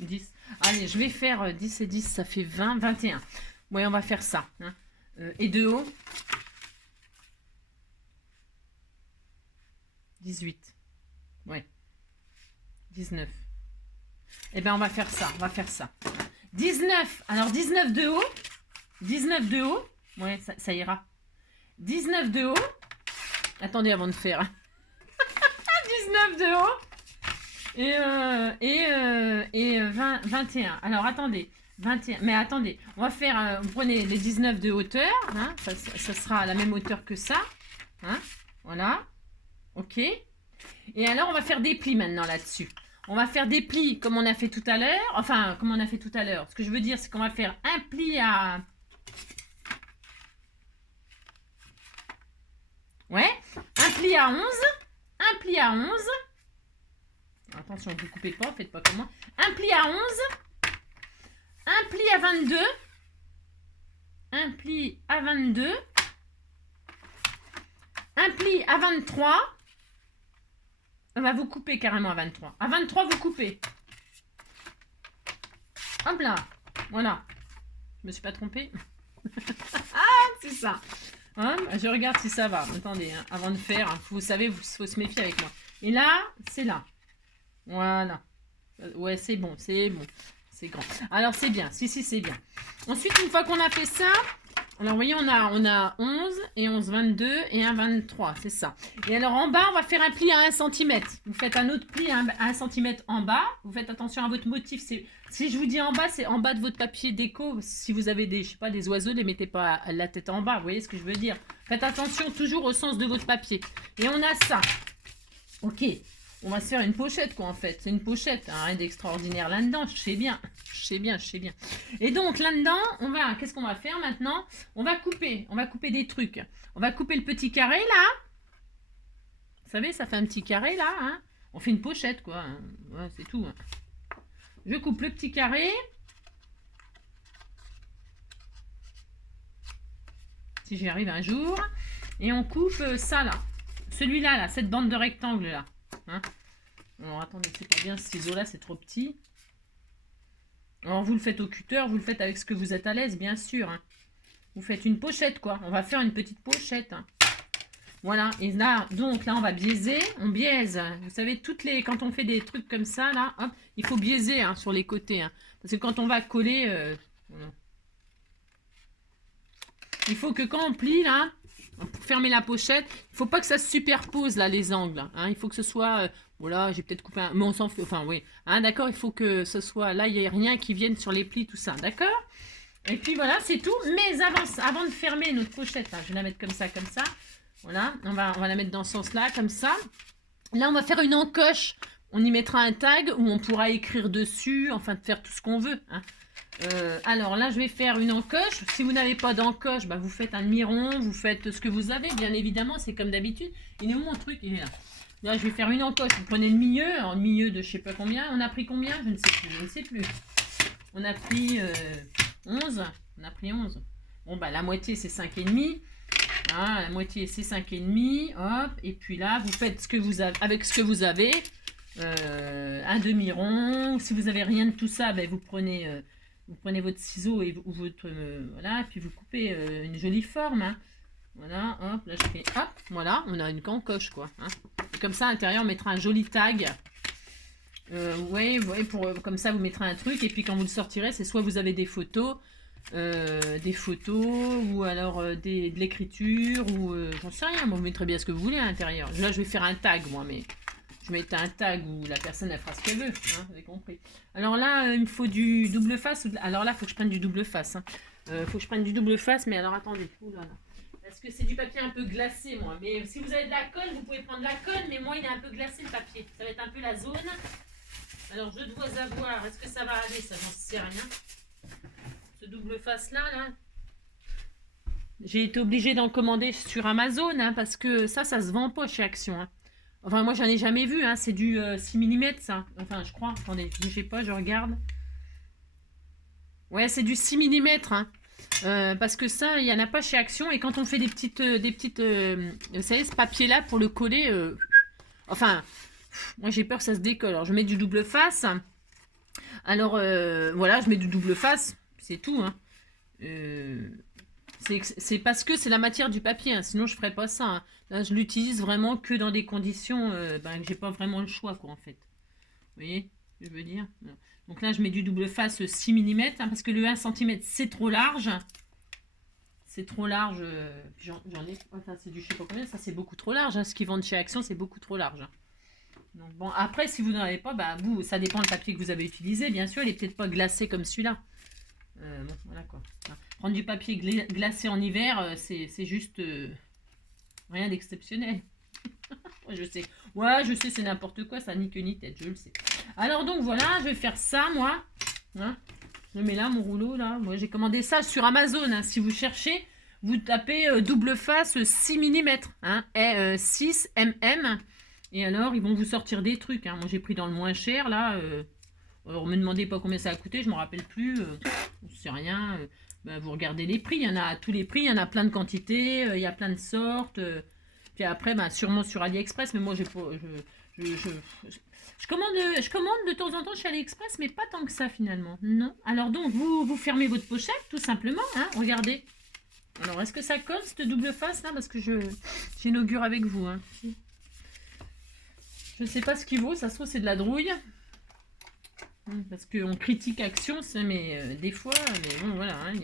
10. Allez, je vais faire 10 et 10, ça fait 20, 21. Ouais, on va faire ça. Hein. Et de haut 18. Ouais. 19. Eh bien, on va faire ça. 19. Alors, 19 de haut. 19 de haut. Ouais, ça ira. 19 de haut. Attendez avant de faire. 19 de haut. Et 21. Alors, attendez. 21. Mais attendez. On va faire... vous prenez les 19 de hauteur. Hein, ça sera à la même hauteur que ça. Hein, voilà. OK. Et alors, on va faire des plis maintenant là-dessus. On va faire des plis comme on a fait tout à l'heure. Enfin, comme on a fait tout à l'heure. Ce que je veux dire, c'est qu'on va faire un pli à... Ouais. Un pli à 11. Un pli à 11. Attention, vous ne coupez pas, faites pas comme moi. Un pli à 11. Un pli à 22. Un pli à 22. Un pli à 23. On va vous couper carrément à 23. À 23, vous coupez. Hop là. Voilà. Je me suis pas trompée. C'est ça. Hein, je regarde si ça va. Attendez, hein, avant de faire, hein, vous savez, il faut se méfier avec moi. Et là, c'est là. Voilà. Ouais, c'est bon, c'est bon. C'est grand. Alors, c'est bien. Si, c'est bien. Ensuite, une fois qu'on a fait ça, alors, vous voyez, on a 11 et 11, 22 et un 23. C'est ça. Et alors, en bas, on va faire un pli à 1 cm. Vous faites un autre pli à 1 cm en bas. Vous faites attention à votre motif. Si je vous dis en bas, c'est en bas de votre papier déco. Si vous avez des, je sais pas, des oiseaux, ne les mettez pas la tête en bas. Vous voyez ce que je veux dire? Faites attention toujours au sens de votre papier. Et on a ça. Ok. On va se faire une pochette, quoi, en fait. C'est une pochette, hein, rien d'extraordinaire là-dedans. Je sais bien. Et donc, là-dedans, qu'est-ce qu'on va faire maintenant? On va couper des trucs. On va couper le petit carré, là. Vous savez, ça fait un petit carré, là. Hein, on fait une pochette, quoi. Hein. Ouais, c'est tout. Hein. Je coupe le petit carré. Si j'y arrive un jour. Et on coupe ça, là. Celui-là, là, cette bande de rectangle, là. Hein, alors attendez, c'est pas bien ce ciseau là, c'est trop petit. Alors vous le faites au cutter, vous le faites avec ce que vous êtes à l'aise, bien sûr. Hein. Vous faites une pochette, quoi. On va faire une petite pochette. Hein. Voilà, et là, donc là on va biaiser, on biaise. Vous savez, quand on fait des trucs comme ça, là, hop, il faut biaiser hein, sur les côtés. Hein. Parce que quand on va coller, voilà. Il faut que quand on plie là, pour fermer la pochette, il faut pas que ça se superpose là les angles. Hein. Il faut que ce soit, voilà, j'ai peut-être coupé un, mais on s'en fait, enfin oui. Hein, d'accord, il faut que ce soit là, il n'y ait rien qui vienne sur les plis, tout ça, d'accord. Et puis voilà, c'est tout. Mais avant de fermer notre pochette, là, je vais la mettre comme ça. Voilà, on va la mettre dans ce sens-là, comme ça. Là, on va faire une encoche. On y mettra un tag où on pourra écrire dessus, enfin, faire tout ce qu'on veut. Hein. Alors là, je vais faire une encoche. Si vous n'avez pas d'encoche, bah, vous faites un demi-rond, vous faites ce que vous avez, bien évidemment, c'est comme d'habitude. Il est où mon truc? Il est là. Là, je vais faire une encoche. Vous prenez le milieu, en milieu de je sais pas combien. On a pris combien? Je ne sais plus. On a pris 11. On a pris 11. Bon, bah la moitié, c'est 5,5. Hein, la moitié, c'est 5,5. Hop. Et puis là, vous faites ce que vous avez, avec ce que vous avez. Un demi-rond. Si vous n'avez rien de tout ça, ben, vous prenez votre ciseau et votre voilà, et puis vous coupez une jolie forme. Hein. Voilà, hop, là je fais hop, voilà, on a une encoche quoi. Hein. Et comme ça, à l'intérieur, on mettra un joli tag. Ouais, comme ça, vous mettrez un truc, et puis quand vous le sortirez, c'est soit vous avez des photos, ou alors de l'écriture, ou j'en sais rien, bon, vous mettrez bien ce que vous voulez à l'intérieur. Là, je vais faire un tag, moi, mais je mets un tag où la personne elle fera ce qu'elle veut, hein, vous avez compris. Alors là, il me faut du double face. Alors là, il faut que je prenne du double face. Hein. Faut que je prenne du double face, mais alors attendez. Oulala. Parce que c'est du papier un peu glacé, moi. Mais si vous avez de la colle, vous pouvez prendre de la colle, mais moi, il est un peu glacé le papier. Ça va être un peu la zone. Alors, je dois avoir. Est-ce que ça va aller? Ça, j'en sais rien. Ce double face là. J'ai été obligée d'en commander sur Amazon, hein, parce que ça se vend pas chez Action. Hein. Enfin, moi, j'en ai jamais vu. Hein. C'est du 6 mm, ça. Enfin, je crois. Attendez, je sais pas, je regarde. Ouais, c'est du 6 mm. Hein. Parce que ça, il n'y en a pas chez Action. Et quand on fait des petites vous savez, ce papier-là, pour le coller... enfin, moi, j'ai peur que ça se décolle. Alors, je mets du double face. Alors, voilà, je mets du double face. C'est tout. Hein. C'est parce que c'est la matière du papier, hein, sinon je ferais pas ça. Hein. Là, je l'utilise vraiment que dans des conditions que j'ai pas vraiment le choix, quoi, en fait. Vous voyez ce que je veux dire? Donc là, je mets du double face 6 mm, hein, parce que le 1 cm, c'est trop large. C'est trop large. J'en ai... Enfin, c'est du je sais pas combien, ça c'est beaucoup trop large. Hein, ce qu'ils vendent chez Action, c'est beaucoup trop large. Hein. Donc bon, après, si vous n'en avez pas, bah, ça dépend du papier que vous avez utilisé, bien sûr. Il est peut-être pas glacé comme celui-là. Bon, voilà quoi. Prendre du papier glacé en hiver, c'est juste rien d'exceptionnel. Je sais. Ouais, je sais, c'est n'importe quoi, ça ni queue ni tête, je le sais. Alors donc voilà, je vais faire ça, moi. Hein, je mets là mon rouleau, là. Moi, j'ai commandé ça sur Amazon. Hein. Si vous cherchez, vous tapez double face 6 mm. Hein, et 6 mm. Et alors, ils vont vous sortir des trucs. Hein. Moi, j'ai pris dans le moins cher, là. Alors, me demandez pas combien ça a coûté, je ne me rappelle plus. Je sais rien. Bah, vous regardez les prix, il y en a à tous les prix, il y en a plein de quantités, il y a plein de sortes. Puis après, bah, sûrement sur AliExpress, mais moi, Je commande de temps en temps chez AliExpress, mais pas tant que ça finalement. Non. Alors donc, vous fermez votre pochette, tout simplement. Hein, regardez. Alors, est-ce que ça colle, cette double face là? Parce que j'inaugure avec vous. Hein. Je sais pas ce qu'il vaut, ça se trouve c'est de la drouille. Parce qu'on critique Action, mais des fois, mais bon voilà, hein,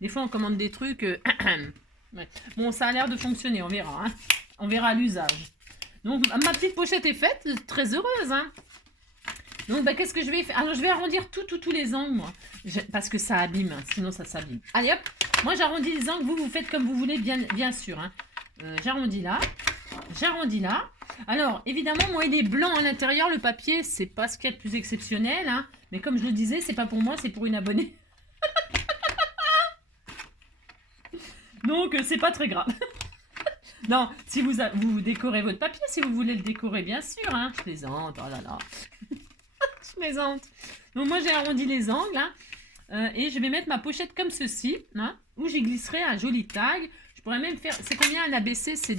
des fois on commande des trucs. Ouais. Bon, ça a l'air de fonctionner, on verra. Hein. On verra à l'usage. Donc ma petite pochette est faite, très heureuse. Hein. Donc bah, qu'est-ce que je vais faire? Alors je vais arrondir tous les angles moi, parce que ça abîme, hein, sinon ça s'abîme. Allez hop, moi j'arrondis les angles, vous faites comme vous voulez, bien sûr. Hein. J'arrondis là. Alors, évidemment, moi, il est blanc à l'intérieur, le papier, c'est pas ce qu'il y a de plus exceptionnel, hein. Mais comme je le disais, c'est pas pour moi, c'est pour une abonnée. Donc, c'est pas très grave. Non, si vous décorez votre papier, si vous voulez le décorer, bien sûr, hein. Je plaisante, oh là là. Je plaisante. Donc, moi, j'ai arrondi les angles, hein. Et je vais mettre ma pochette comme ceci, hein, où j'y glisserai un joli tag. Je pourrais même faire... C'est combien un ABC? C'est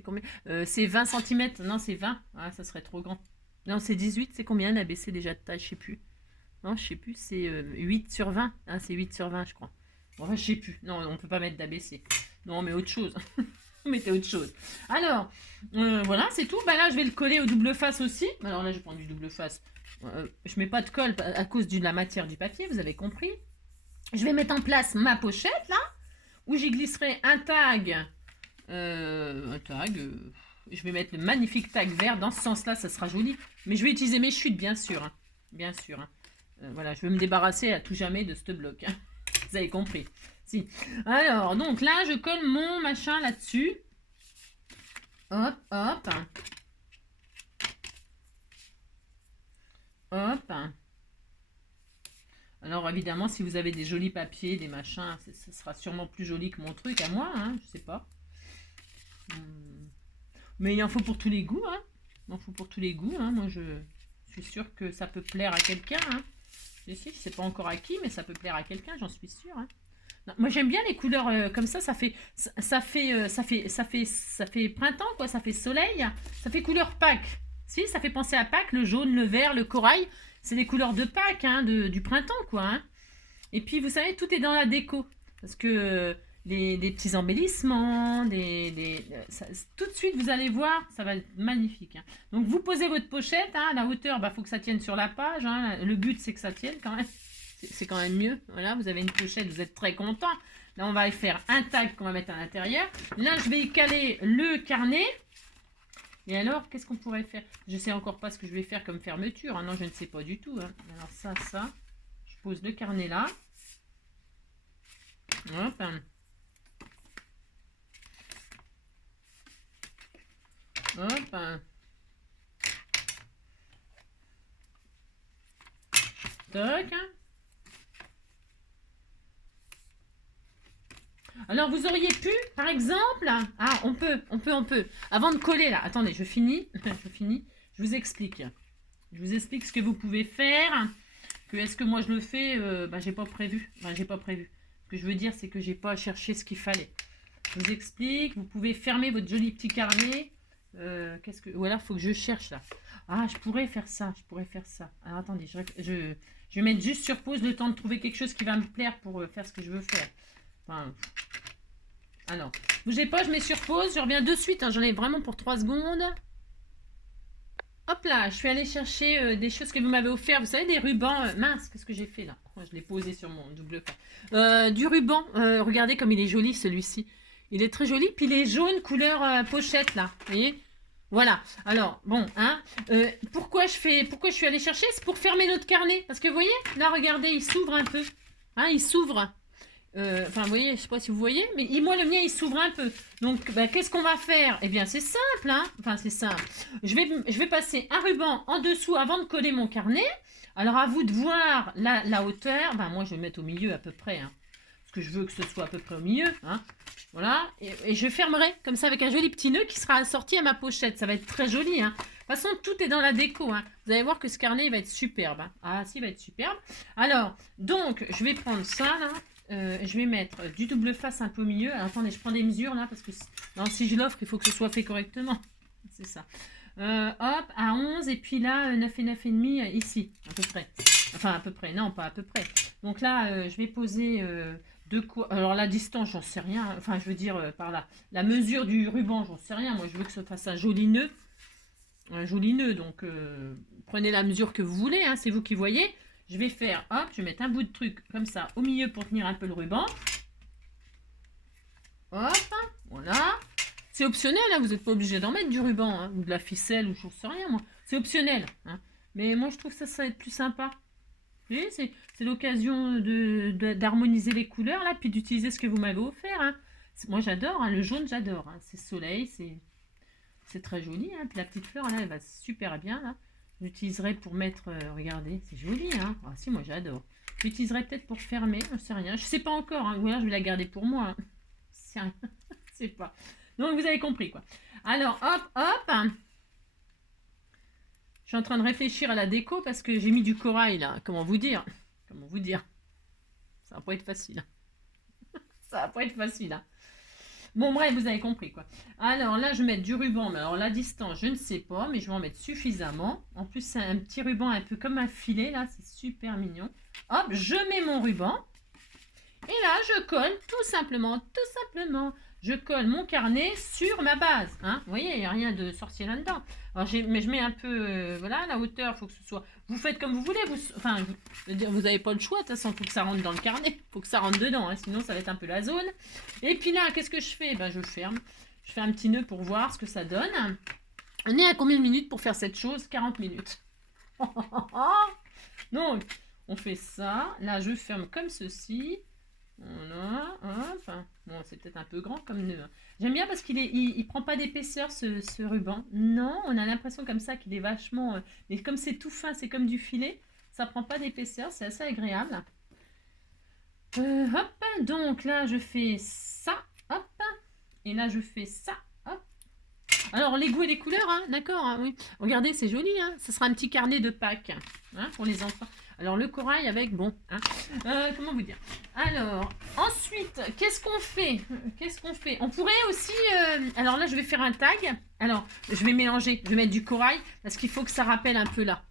combien? C'est 20 cm. Non, c'est 20. Ah, ça serait trop grand. Non, c'est 18. C'est combien un ABC déjà de taille? Je sais plus. Non, je sais plus. C'est 8 sur 20. Ah, c'est 8 sur 20, je crois. Enfin, je sais plus. Non, on peut pas mettre d'ABC. Non, mais autre chose. Mettez autre chose. Alors, voilà, c'est tout. Bah là, je vais le coller au double face aussi. Alors là, je prends du double face. Je mets pas de colle à cause de la matière du papier, vous avez compris. Je vais mettre en place ma pochette, là. Où j'y glisserai un tag. Je vais mettre le magnifique tag vert. Dans ce sens-là, ça sera joli. Mais je vais utiliser mes chutes, bien sûr. Hein. Bien sûr. Hein. Voilà, je vais me débarrasser à tout jamais de ce bloc. Hein. Vous avez compris. Si. Alors, donc là, je colle mon machin là-dessus. Hop, hop. Hop. Alors évidemment, si vous avez des jolis papiers, des machins, ce sera sûrement plus joli que mon truc à moi, hein, je sais pas. Mais il en faut pour tous les goûts, hein. Il en faut pour tous les goûts, hein. Moi je suis sûre que ça peut plaire à quelqu'un, hein. Je sais pas encore à qui, mais ça peut plaire à quelqu'un, j'en suis sûre. Hein. Non, moi j'aime bien les couleurs comme ça fait printemps quoi, ça fait soleil, ça fait couleur Pâques. Si, ça fait penser à Pâques, le jaune, le vert, le corail. C'est des couleurs de Pâques, hein, du printemps, quoi. Hein. Et puis, vous savez, tout est dans la déco. Parce que des petits embellissements, tout de suite, vous allez voir, ça va être magnifique. Hein. Donc, vous posez votre pochette, hein, à la hauteur, faut que ça tienne sur la page. Hein. Le but, c'est que ça tienne quand même. C'est quand même mieux. Voilà, vous avez une pochette, vous êtes très content. Là, on va faire un tag qu'on va mettre à l'intérieur. Là, je vais y caler le carnet. Et alors, qu'est-ce qu'on pourrait faire? Je ne sais encore pas ce que je vais faire comme fermeture. Hein. Non, je ne sais pas du tout. Hein. Alors ça. Je pose le carnet là. Hop. Hop. Toc. Alors, vous auriez pu, par exemple... Ah, on peut. Avant de coller, là. Attendez, je finis. Je vous explique. Je vous explique ce que vous pouvez faire. Est-ce que moi, je le fais j'ai pas prévu. Ce que je veux dire, c'est que j'ai pas cherché ce qu'il fallait. Je vous explique. Vous pouvez fermer votre joli petit carnet. Ou alors, il faut que je cherche, là. Ah, je pourrais faire ça. Alors, attendez, je vais mettre juste sur pause le temps de trouver quelque chose qui va me plaire pour faire ce que je veux faire. Enfin, alors, bougez pas, je mets sur pause, je reviens de suite, hein, j'en ai vraiment pour 3 secondes. Hop là, je suis allée chercher des choses que vous m'avez offert, vous savez, des rubans, mince, qu'est-ce que j'ai fait là? Je l'ai posé sur mon double face. Du ruban, regardez comme il est joli celui-ci. Il est très joli, puis il est jaune couleur pochette là, vous voyez? Voilà, alors, bon, hein, pourquoi je suis allée chercher? C'est pour fermer notre carnet, parce que vous voyez, là, regardez, il s'ouvre un peu, hein, il s'ouvre. Enfin, vous voyez, je sais pas si vous voyez, mais moi, le mien, il s'ouvre un peu. Donc, qu'est-ce qu'on va faire? Eh bien, c'est simple, hein. Enfin, c'est simple. Je vais passer un ruban en dessous avant de coller mon carnet. Alors, à vous de voir la hauteur. Moi, je vais mettre au milieu à peu près, hein. Parce que je veux que ce soit à peu près au milieu, hein. Voilà. Et je fermerai comme ça avec un joli petit nœud qui sera assorti à ma pochette. Ça va être très joli, hein. De toute façon, tout est dans la déco, hein. Vous allez voir que ce carnet, il va être superbe. Hein. Ah, si, il va être superbe. Alors, donc, je vais prendre ça, là. Je vais mettre du double face un peu au milieu. Alors, attendez, je prends des mesures là parce que non, si je l'offre, il faut que ce soit fait correctement. C'est ça. Hop, à 11, et puis là, 9 et 9 et demi, ici, à peu près. Enfin, à peu près, non, pas à peu près. Donc là, je vais poser de quoi. Alors la distance, j'en sais rien. Enfin, je veux dire, par là. La mesure du ruban, j'en sais rien. Moi, je veux que ça fasse un joli nœud. Un joli nœud, donc prenez la mesure que vous voulez, hein, c'est vous qui voyez. Je vais faire, hop, je vais mettre un bout de truc comme ça au milieu pour tenir un peu le ruban. Hop, voilà. C'est optionnel, hein, vous n'êtes pas obligé d'en mettre du ruban, hein, ou de la ficelle, ou je ne sais rien, moi. C'est optionnel. Hein. Mais moi, je trouve que ça va être plus sympa. Vous voyez, c'est l'occasion d'harmoniser les couleurs, là, puis d'utiliser ce que vous m'avez offert. Hein. Moi, j'adore, hein, le jaune, j'adore. Hein. C'est soleil, c'est très joli. Hein. Puis la petite fleur, là, elle va super bien, là. J'utiliserai pour mettre... regardez, c'est joli, hein. Ah, si, moi, j'adore. J'utiliserai peut-être pour fermer, je sais rien. Je sais pas encore, hein. Ou alors, je vais la garder pour moi. Hein. C'est rien. Je sais pas. Donc, vous avez compris, quoi. Alors, hop, hop. Je suis en train de réfléchir à la déco parce que j'ai mis du corail, là. Comment vous dire? Comment vous dire? Ça va pas être facile. Ça va pas être facile, hein. Bon, bref, vous avez compris, quoi. Alors, là, je vais mettre du ruban. Mais alors, la distance, je ne sais pas, mais je vais en mettre suffisamment. En plus, c'est un petit ruban un peu comme un filet, là. C'est super mignon. Hop, je mets mon ruban. Et là, je colle tout simplement. Je colle mon carnet sur ma base. Hein. Vous voyez, il n'y a rien de sorcier là-dedans. Alors, mais je mets un peu, voilà, la hauteur, il faut que ce soit... Vous faites comme vous voulez. Vous n'avez pas le choix. De toute façon, il faut que ça rentre dans le carnet. Il faut que ça rentre dedans. Hein, sinon, ça va être un peu la zone. Et puis là, qu'est-ce que je fais? Ben, je ferme. Je fais un petit nœud pour voir ce que ça donne. On est à combien de minutes pour faire cette chose? 40 minutes. Donc, on fait ça. Là, je ferme comme ceci. Voilà, hop. Bon, c'est peut-être un peu grand comme nœud. J'aime bien parce il prend pas d'épaisseur ce ruban. Non, on a l'impression comme ça qu'il est vachement... mais comme c'est tout fin, c'est comme du filet, ça prend pas d'épaisseur, c'est assez agréable. Hop, donc là je fais ça, hop. Et là je fais ça, hop. Alors les goûts et les couleurs, hein, d'accord, hein, oui. Regardez, c'est joli, hein. Ça sera un petit carnet de Pâques hein, pour les enfants. Alors, le corail avec, bon, hein, comment vous dire? Alors, ensuite, qu'est-ce qu'on fait? On pourrait aussi, alors là, je vais faire un tag. Alors, je vais mélanger, je vais mettre du corail, parce qu'il faut que ça rappelle un peu là.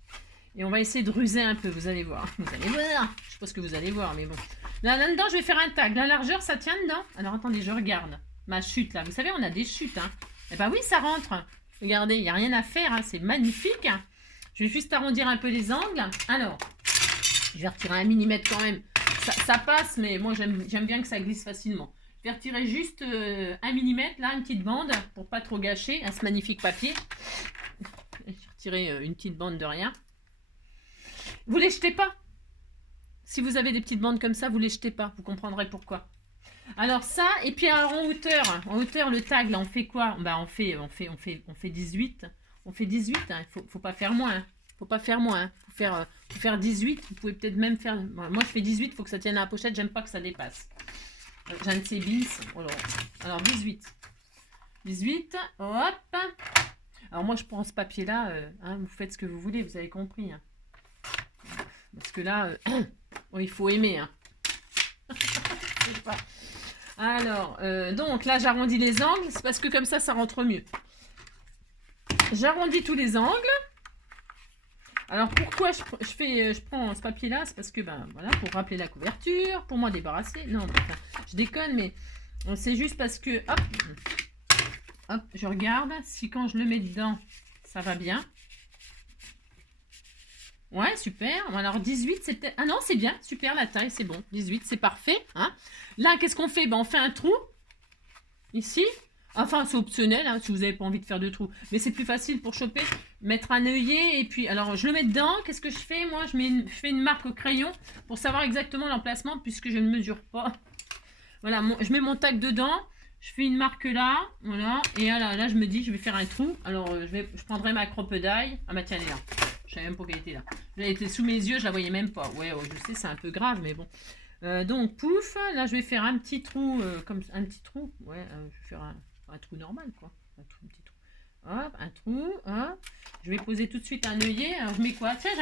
Et on va essayer de ruser un peu, vous allez voir. Vous allez voir, je sais pas ce que vous allez voir, mais bon. Là-dedans, je vais faire un tag. La largeur, ça tient dedans. Alors, attendez, je regarde. Ma chute, là. Vous savez, on a des chutes, hein. Eh ben oui, ça rentre. Regardez, il n'y a rien à faire, hein. C'est magnifique. Je vais juste arrondir un peu les angles. Alors... je vais retirer 1 mm quand même. Ça passe, mais moi j'aime bien que ça glisse facilement. Je vais retirer juste 1 mm, là, une petite bande, pour pas trop gâcher ce magnifique papier. Je vais retirer une petite bande de rien. Vous les jetez pas. Si vous avez des petites bandes comme ça, vous les jetez pas. Vous comprendrez pourquoi. Alors ça, et puis alors en hauteur, le tag, là, on fait quoi? Bah, on fait 18. On fait 18, hein. Faut pas faire moins. Hein. Faut pas faire moins. Hein. Faut faire 18. Vous pouvez peut-être même faire... moi, je fais 18. Il faut que ça tienne à la pochette. J'aime pas que ça dépasse. J'ai un de ces bis. Alors, 18. 18. Hop. Alors, moi, je prends ce papier-là. Hein, vous faites ce que vous voulez. Vous avez compris. Hein. Parce que là, oh, il faut aimer. Hein. Je sais pas. Alors, donc, là, j'arrondis les angles. C'est parce que comme ça rentre mieux. J'arrondis tous les angles. Alors pourquoi je prends ce papier là, c'est parce que ben voilà, pour rappeler la couverture, pour m'en débarrasser. Non, enfin, je déconne, mais c'est juste parce que hop, je regarde si quand je le mets dedans, ça va bien. Ouais, super. Alors 18, c'était... ah non, c'est bien, super la taille, c'est bon. 18, c'est parfait. Hein. Là, qu'est-ce qu'on fait? Ben, on fait un trou ici. Enfin, c'est optionnel, hein, si vous n'avez pas envie de faire de trous. Mais c'est plus facile pour choper. Mettre un œillet et puis... alors, je le mets dedans. Qu'est-ce que je fais? Moi, je fais une marque au crayon pour savoir exactement l'emplacement puisque je ne mesure pas. Voilà, je mets mon tac dedans. Je fais une marque là. Voilà. Et là, je me dis, je vais faire un trou. Alors, je prendrai ma crocodile. Ah bah tiens, elle est là. Je savais même pas qu'elle était là. Elle était sous mes yeux, je la voyais même pas. Ouais, je sais, c'est un peu grave, mais bon. Donc, pouf. Là, je vais faire un petit trou. Comme un petit trou. Ouais, je vais faire un trou normal, quoi. Un petit trou. Hop, un trou. Hop. Je vais poser tout de suite un œillet. Alors, je mets quoi? Tiens, j'ai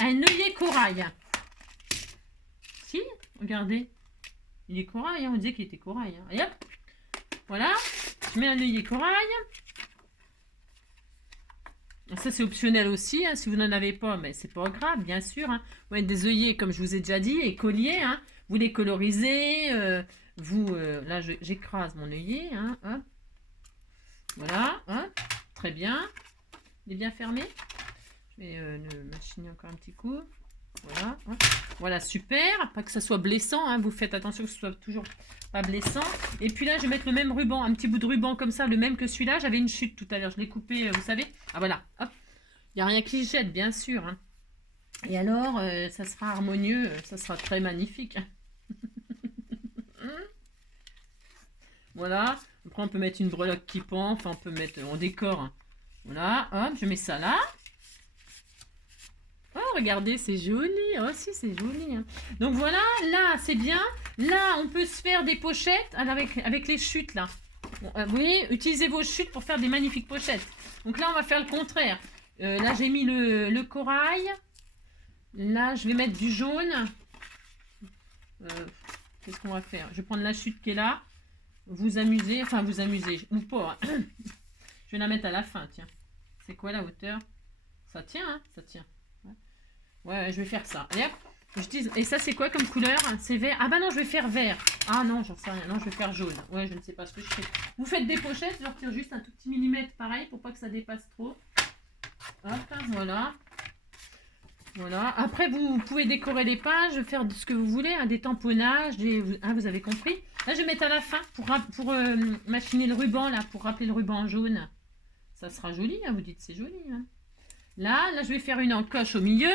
un œillet corail. Si, regardez. Il est corail, hein. On disait qu'il était corail. Hein. Et hop. Voilà. Je mets un œillet corail. Ça, c'est optionnel aussi. Hein. Si vous n'en avez pas, mais c'est pas grave, bien sûr. Hein. Ouais, des œillets, comme je vous ai déjà dit, et colliers. Hein. Vous les colorisez. Là, j'écrase mon œillet. Hein. Hop. Voilà. Hop. Très bien. Il est bien fermé. Je vais le machiner encore un petit coup. Voilà. Hop. Voilà, super. Pas que ça soit blessant. Hein. Vous faites attention que ce soit toujours pas blessant. Et puis là, je vais mettre le même ruban. Un petit bout de ruban comme ça, le même que celui-là. J'avais une chute tout à l'heure. Je l'ai coupé, vous savez. Ah, voilà. Hop. Il n'y a rien qui jette, bien sûr. Hein. Et alors, ça sera harmonieux. Ça sera très magnifique. Voilà. Après, on peut mettre une breloque qui pend. Enfin, on peut mettre en décor. Hein. Voilà. Hop, je mets ça là. Oh, regardez, c'est joli. Oh, si, c'est joli. Hein. Donc voilà, là, c'est bien. Là, on peut se faire des pochettes avec les chutes, là. Bon, vous voyez, utilisez vos chutes pour faire des magnifiques pochettes. Donc là, on va faire le contraire. Là, j'ai mis le corail. Là, je vais mettre du jaune. Qu'est-ce qu'on va faire? Je vais prendre la chute qui est là. Vous amusez, enfin, vous amusez, ou pas. Hein. Je vais la mettre à la fin, tiens. C'est quoi la hauteur? Ça tient, hein? Ça tient. Ouais, je vais faire ça. Allez, hop. Et ça, c'est quoi comme couleur? C'est vert. Ah bah non, je vais faire vert. Ah non, j'en sais rien. Non, je vais faire jaune. Ouais, je ne sais pas ce que je fais. Vous faites des pochettes, je leur tire juste un tout petit millimètre, pareil, pour pas que ça dépasse trop. Hop, voilà. Voilà. Après, vous pouvez décorer les pages, faire ce que vous voulez, hein, des tamponnages, vous avez compris. Là, je vais mettre à la fin pour machiner le ruban, là, pour rappeler le ruban jaune. Ça sera joli, hein, vous dites c'est joli. Hein. Là, je vais faire une encoche au milieu.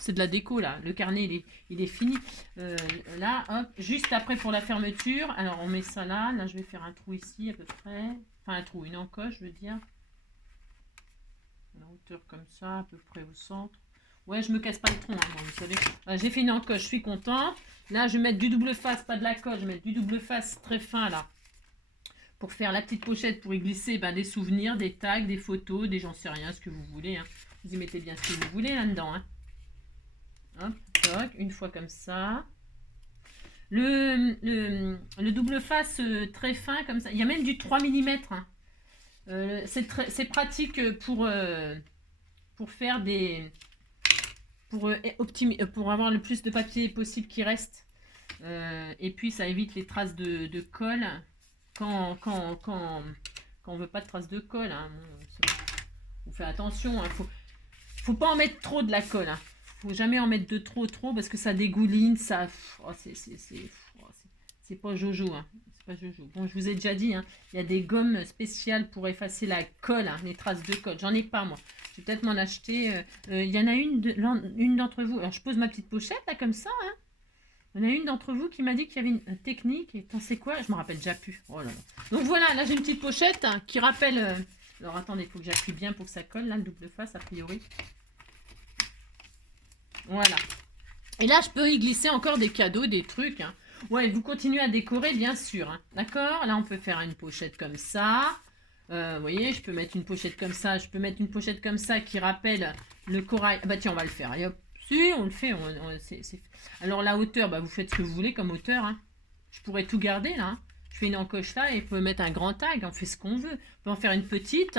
C'est de la déco là, le carnet il est fini. Là, hop, juste après pour la fermeture. Alors on met ça là, là je vais faire un trou ici à peu près. Enfin un trou, une encoche je veux dire. À la hauteur comme ça, à peu près au centre. Ouais, je me casse pas le tronc, hein, bon, vous savez. J'ai fait une encoche, je suis contente. Là je vais mettre du double face, pas de la colle, je vais mettre du double face très fin là. Pour faire la petite pochette, pour y glisser des souvenirs, des tags, des photos, des j'en sais rien, ce que vous voulez. Hein. Vous y mettez bien ce que vous voulez là-dedans. Hein. Hop, toc, une fois comme ça. Le double face très fin comme ça. Il y a même du 3 mm. Hein. C'est pratique pour faire des... pour avoir le plus de papier possible qui reste. Et puis ça évite les traces de colle quand on veut pas de traces de colle. Hein. On fait attention. Hein. Faut pas en mettre trop de la colle. Hein. Faut jamais en mettre de trop parce que ça dégouline, ça... Oh, c'est pas Jojo, hein. C'est pas Jojo. Bon, je vous ai déjà dit, hein, il y a des gommes spéciales pour effacer la colle, hein, les traces de colle. J'en ai pas, moi. Je vais peut-être m'en acheter. Il y en a une d'entre vous. Alors, je pose ma petite pochette, là, comme ça, hein. Il y en a une d'entre vous qui m'a dit qu'il y avait une technique. Et c'est quoi? Je me rappelle déjà plus. Oh là là. Donc, voilà, là, j'ai une petite pochette hein, qui rappelle... Alors, attendez, il faut que j'appuie bien pour que ça colle, là, le double face, a priori. Voilà. Et là, je peux y glisser encore des cadeaux, des trucs. Hein. Ouais, vous continuez à décorer, bien sûr. Hein. D'accord? Là, on peut faire une pochette comme ça. Vous voyez, je peux mettre une pochette comme ça. Je peux mettre une pochette comme ça qui rappelle le corail. Ah bah tiens, on va le faire. Allez, hop. Si, on le fait. Alors, la hauteur, bah, vous faites ce que vous voulez comme hauteur. Hein. Je pourrais tout garder, là. Hein. Je fais une encoche là et on peut mettre un grand tag. On fait ce qu'on veut. On peut en faire une petite.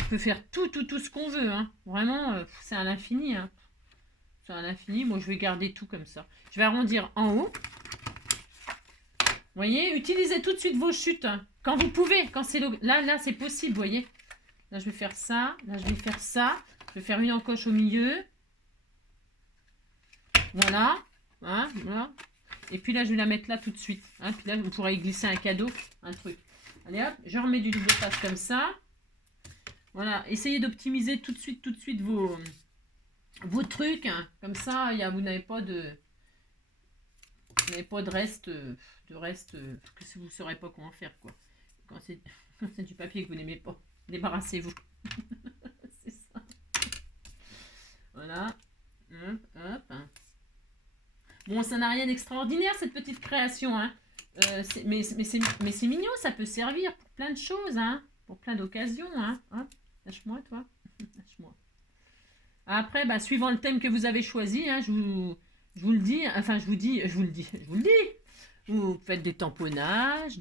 On peut faire tout ce qu'on veut. Hein. Vraiment, c'est à l'infini. Hein. C'est à l'infini. Moi, je vais garder tout comme ça. Je vais arrondir en haut. Vous voyez, utilisez tout de suite vos chutes. Hein. Quand vous pouvez. Quand c'est là, c'est possible, vous voyez. Là, je vais faire ça. Là, je vais faire ça. Je vais faire une encoche au milieu. Voilà. Hein, voilà. Et puis là, je vais la mettre là tout de suite. Hein. Puis là, vous pourrez y glisser un cadeau, un truc. Allez, hop. Je remets du double face comme ça. Voilà. Essayez d'optimiser tout de suite vos trucs, hein. Comme ça, vous n'avez pas de reste, que vous ne saurez pas comment faire, quoi. Quand c'est du papier que vous n'aimez pas, débarrassez-vous. C'est ça. Voilà. Hop, hop. Bon, ça n'a rien d'extraordinaire, cette petite création, hein. Mais c'est mignon, ça peut servir pour plein de choses, hein. Pour plein d'occasions, hein. Hop, lâche-moi, toi. Lâche-moi. Après, bah, suivant le thème que vous avez choisi, hein, je vous le dis, enfin je vous le dis. Vous faites des tamponnages,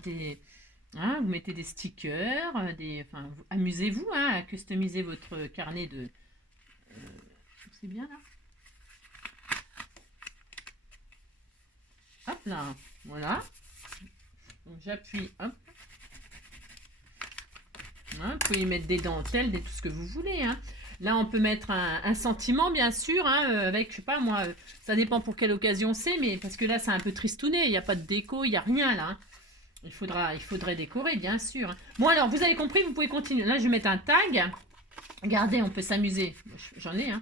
Hein, vous mettez des stickers, enfin, amusez-vous hein, à customiser votre carnet de... c'est bien là. Hop là, voilà. Donc j'appuie, hop. Hein, vous pouvez y mettre des dentelles, tout ce que vous voulez. Hein. Là, on peut mettre un sentiment, bien sûr, hein, avec, je sais pas moi, ça dépend pour quelle occasion c'est, mais parce que là, c'est un peu tristouné, il n'y a pas de déco, il n'y a rien là. Hein. Il faudrait décorer, bien sûr. Hein. Bon, alors, vous avez compris, vous pouvez continuer. Là, je vais mettre un tag. Regardez, on peut s'amuser. J'en ai, hein.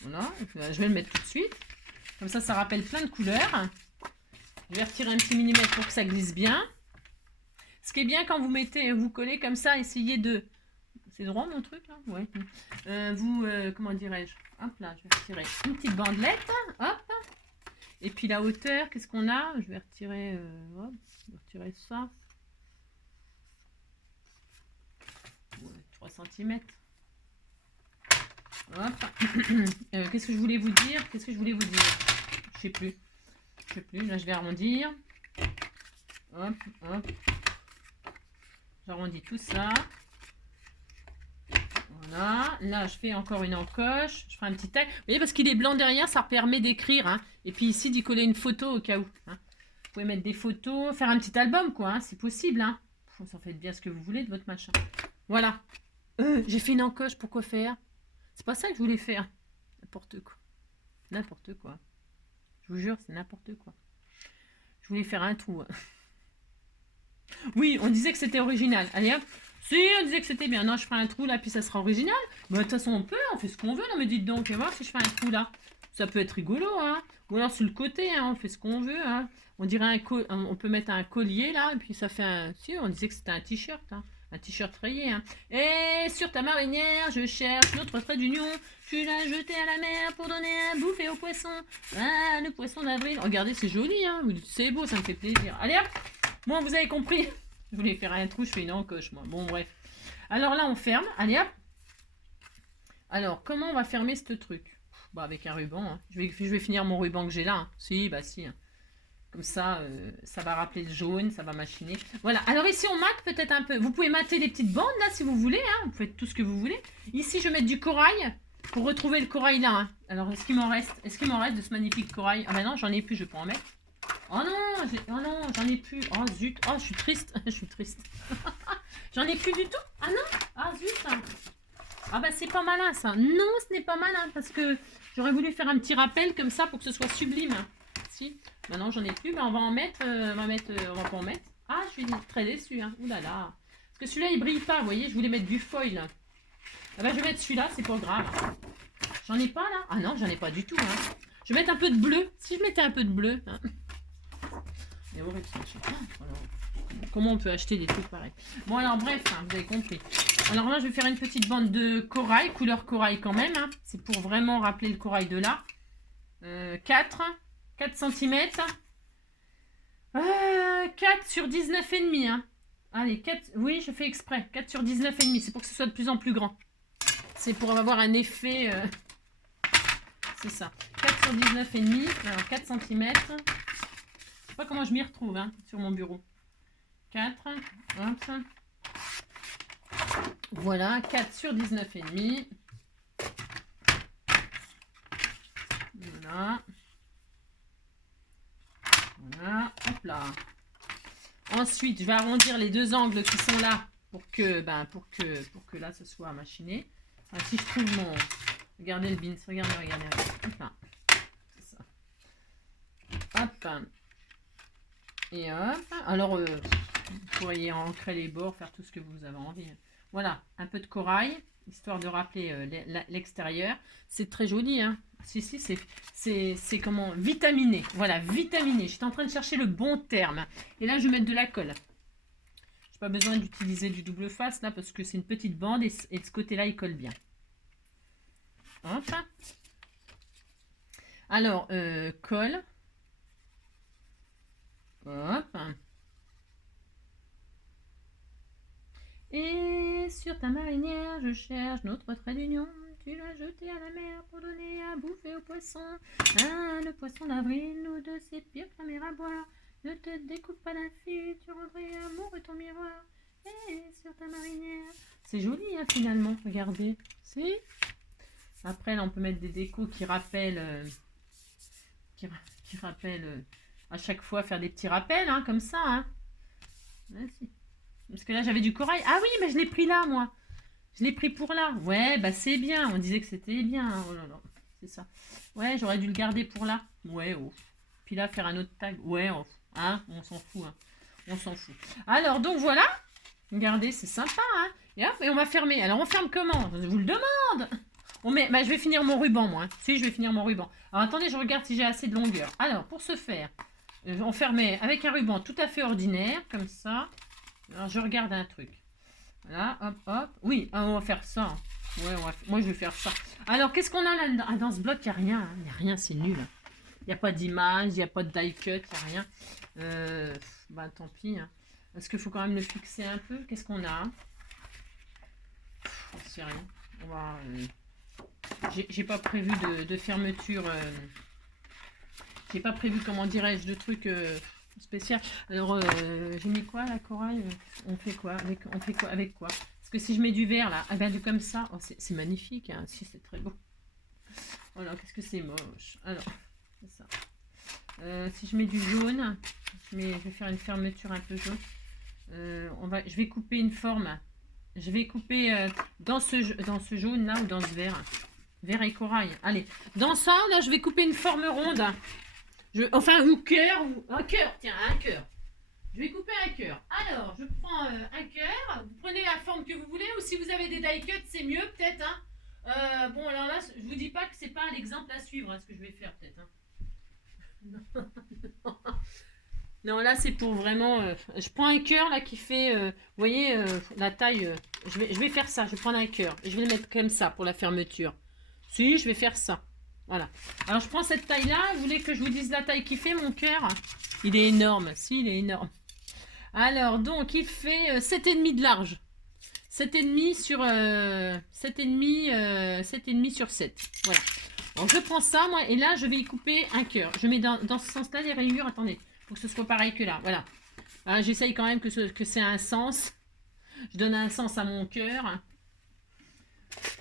Voilà, je vais le mettre tout de suite. Comme ça rappelle plein de couleurs. Je vais retirer un petit millimètre pour que ça glisse bien. Ce qui est bien quand vous mettez, vous collez comme ça, essayez de... C'est droit mon truc là? Ouais. Comment dirais-je? Hop là, je vais retirer une petite bandelette. Hop. Et puis la hauteur, qu'est-ce qu'on a? Je vais retirer, ça. Ouais, 3 cm. Hop. Qu'est-ce que je voulais vous dire? Je sais plus. Là, je vais arrondir. Hop, hop. J'arrondis tout ça. Voilà. Là, je fais encore une encoche. Je ferai un petit tag. Vous voyez, parce qu'il est blanc derrière, ça permet d'écrire. Hein. Et puis ici, d'y coller une photo au cas où. Hein. Vous pouvez mettre des photos, faire un petit album, quoi. Hein. C'est possible. Hein. Vous en faites bien ce que vous voulez de votre machin. Voilà. J'ai fait une encoche. Pourquoi faire? C'est pas ça que je voulais faire. N'importe quoi. N'importe quoi. Je vous jure, c'est n'importe quoi. Je voulais faire un trou. Oui, on disait que c'était original. Allez hop. Si, on disait que c'était bien. Non, je ferai un trou là, puis ça sera original. Mais de toute façon, on fait ce qu'on veut. Non, mais dites donc, on va voir si je fais un trou là. Ça peut être rigolo, hein. Ou alors sur le côté, hein, on fait ce qu'on veut. Hein. On dirait on peut mettre un collier là, et puis ça fait un... Si, on disait que c'était un t-shirt, hein. Un t-shirt rayé. Hein. Et sur ta marinière, je cherche notre trait d'union. Tu l'as jeté à la mer pour donner à bouffer aux poissons. Ah, le poisson d'avril. Regardez, c'est joli, hein. C'est beau, ça me fait plaisir. Allez hop. Bon, vous avez compris. Je voulais faire un trou, je fais une encoche, moi. Bon, bref. Alors là, on ferme. Allez, hop. Alors, comment on va fermer ce truc? Bah, avec un ruban. Hein. Je vais finir mon ruban que j'ai là. Hein. Si, bah si. Hein. Comme ça, ça va rappeler le jaune, ça va machiner. Voilà. Alors ici, on mate peut-être un peu. Vous pouvez mater les petites bandes, là, si vous voulez. Hein. Vous faites tout ce que vous voulez. Ici, je vais mettre du corail pour retrouver le corail là. Hein. Alors, est-ce qu'il m'en reste? De ce magnifique corail? Ah bah non, j'en ai plus, je peux en mettre. Oh non, j'en ai plus. Oh zut, oh je suis triste, je suis triste. J'en ai plus du tout. Ah non, ah zut. Ah bah c'est pas malin ça. Non, ce n'est pas malin parce que j'aurais voulu faire un petit rappel comme ça pour que ce soit sublime. Si, maintenant j'en ai plus, mais on va en mettre, on va pas en mettre. Ah, je suis très déçue. Hein. Ouh là là. Parce que celui-là il brille pas, vous voyez, je voulais mettre du foil. Ah bah je vais mettre celui-là, c'est pas grave. J'en ai pas là. Ah non, j'en ai pas du tout. Hein. Je vais mettre un peu de bleu. Si je mettais un peu de bleu. Hein. Comment on peut acheter des trucs pareils? Bon alors bref, hein, vous avez compris. Alors là je vais faire une petite bande de corail, couleur corail quand même. Hein. C'est pour vraiment rappeler le corail de là. 4 cm. 4 sur 19,5. Hein. Allez, 4, oui je fais exprès. 4 sur 19,5. C'est pour que ce soit de plus en plus grand. C'est pour avoir un effet... c'est ça. 4 sur 19,5. Alors 4 cm. Je sais pas comment je m'y retrouve hein, sur mon bureau. 4, hop. Voilà, 4 sur 19,5. Voilà. Voilà, hop là. Ensuite, je vais arrondir les deux angles qui sont là pour que là ce soit machiné. Enfin, si je trouve mon... Regardez le bins, regardez. Hop là. C'est ça. Hop. Et hop. Alors, vous pourriez ancrer les bords, faire tout ce que vous avez envie. Voilà, un peu de corail, histoire de rappeler l'extérieur. C'est très joli, hein. Si, c'est comment? Vitaminé. Voilà, vitaminé. J'étais en train de chercher le bon terme. Et là, je vais mettre de la colle. Je n'ai pas besoin d'utiliser du double face, là, parce que c'est une petite bande et de ce côté-là, il colle bien. Hop. Alors, colle. Hop. Et sur ta marinière, je cherche notre trait d'union. Tu l'as jeté à la mer pour donner à bouffer aux poissons. Ah, le poisson d'avril, nous deux, c'est pire que la mer à boire. Ne te découpe pas d'un fil, tu rendrais amoureux ton miroir. Et sur ta marinière. C'est joli, hein, finalement, regardez. Si. Après, là, on peut mettre des décos qui rappellent... qui rappellent... à chaque fois, faire des petits rappels, hein, comme ça, hein. Ouais, si. Parce que là, j'avais du corail. Ah oui, mais je l'ai pris là, moi. Je l'ai pris pour là. Ouais, bah c'est bien. On disait que c'était bien. Hein. Oh là là. C'est ça. Ouais, j'aurais dû le garder pour là. Ouais, oh. Puis là, faire un autre tag. Ouais, oh. Hein, on s'en fout. Hein. On s'en fout. Alors, donc voilà. Regardez, c'est sympa. Hein. Et hop, et on va fermer. Alors, on ferme comment? Je vous le demande. On met... Bah, je vais finir mon ruban, moi. Hein. Si, je vais finir mon ruban. Alors, attendez, je regarde si j'ai assez de longueur. Alors, pour ce faire, on fermait avec un ruban tout à fait ordinaire, comme ça. Alors, je regarde un truc. Voilà, hop, hop. Oui, on va faire ça. Ouais, moi, je vais faire ça. Alors, qu'est-ce qu'on a là dans ce bloc? Il n'y a rien. Il n'y a rien, c'est nul. Il n'y a pas d'image, il n'y a pas de die cut, il n'y a rien. Bah, tant pis. Hein. Parce qu'il faut quand même le fixer un peu. Qu'est-ce qu'on a? Je sais rien. On va... j'ai pas prévu de fermeture. J'ai pas prévu, comment dirais-je, de trucs spécial. Alors, j'ai mis quoi, la corail? On fait quoi avec quoi? Parce que si je mets du vert, là, ah ben, comme ça, oh, c'est magnifique. Hein. Si, c'est très beau. Voilà, qu'est-ce que c'est moche. Alors, c'est ça. Si je mets du jaune, je vais faire une fermeture un peu jaune. Je vais couper une forme. Je vais couper dans ce jaune là ou dans ce vert. Vert et corail. Allez, dans ça, là, je vais couper une forme ronde. Enfin, ou cœur, ou un cœur. Tiens, un cœur. Je vais couper un cœur. Alors, je prends un cœur. Vous prenez la forme que vous voulez, ou si vous avez des die cuts, c'est mieux peut-être. Hein. Bon, alors là, je vous dis pas que c'est pas l'exemple à suivre, hein, ce que je vais faire peut-être. Hein. Non, là, c'est pour vraiment... je prends un cœur, là, qui fait... vous voyez, la taille... je vais faire ça. Je vais prendre un cœur. Et je vais le mettre comme ça pour la fermeture. Si, je vais faire ça. Voilà. Alors, je prends cette taille-là. Vous voulez que je vous dise la taille qu'il fait, mon cœur? Il est énorme. Si, il est énorme. Alors, donc, il fait 7,5 de large. 7,5 sur... 7,5 sur 7. Voilà. Donc, je prends ça, moi. Et là, je vais y couper un cœur. Je mets dans ce sens-là les rayures. Attendez. Pour que ce soit pareil que là. Voilà. J'essaye quand même que c'est un sens. Je donne un sens à mon cœur.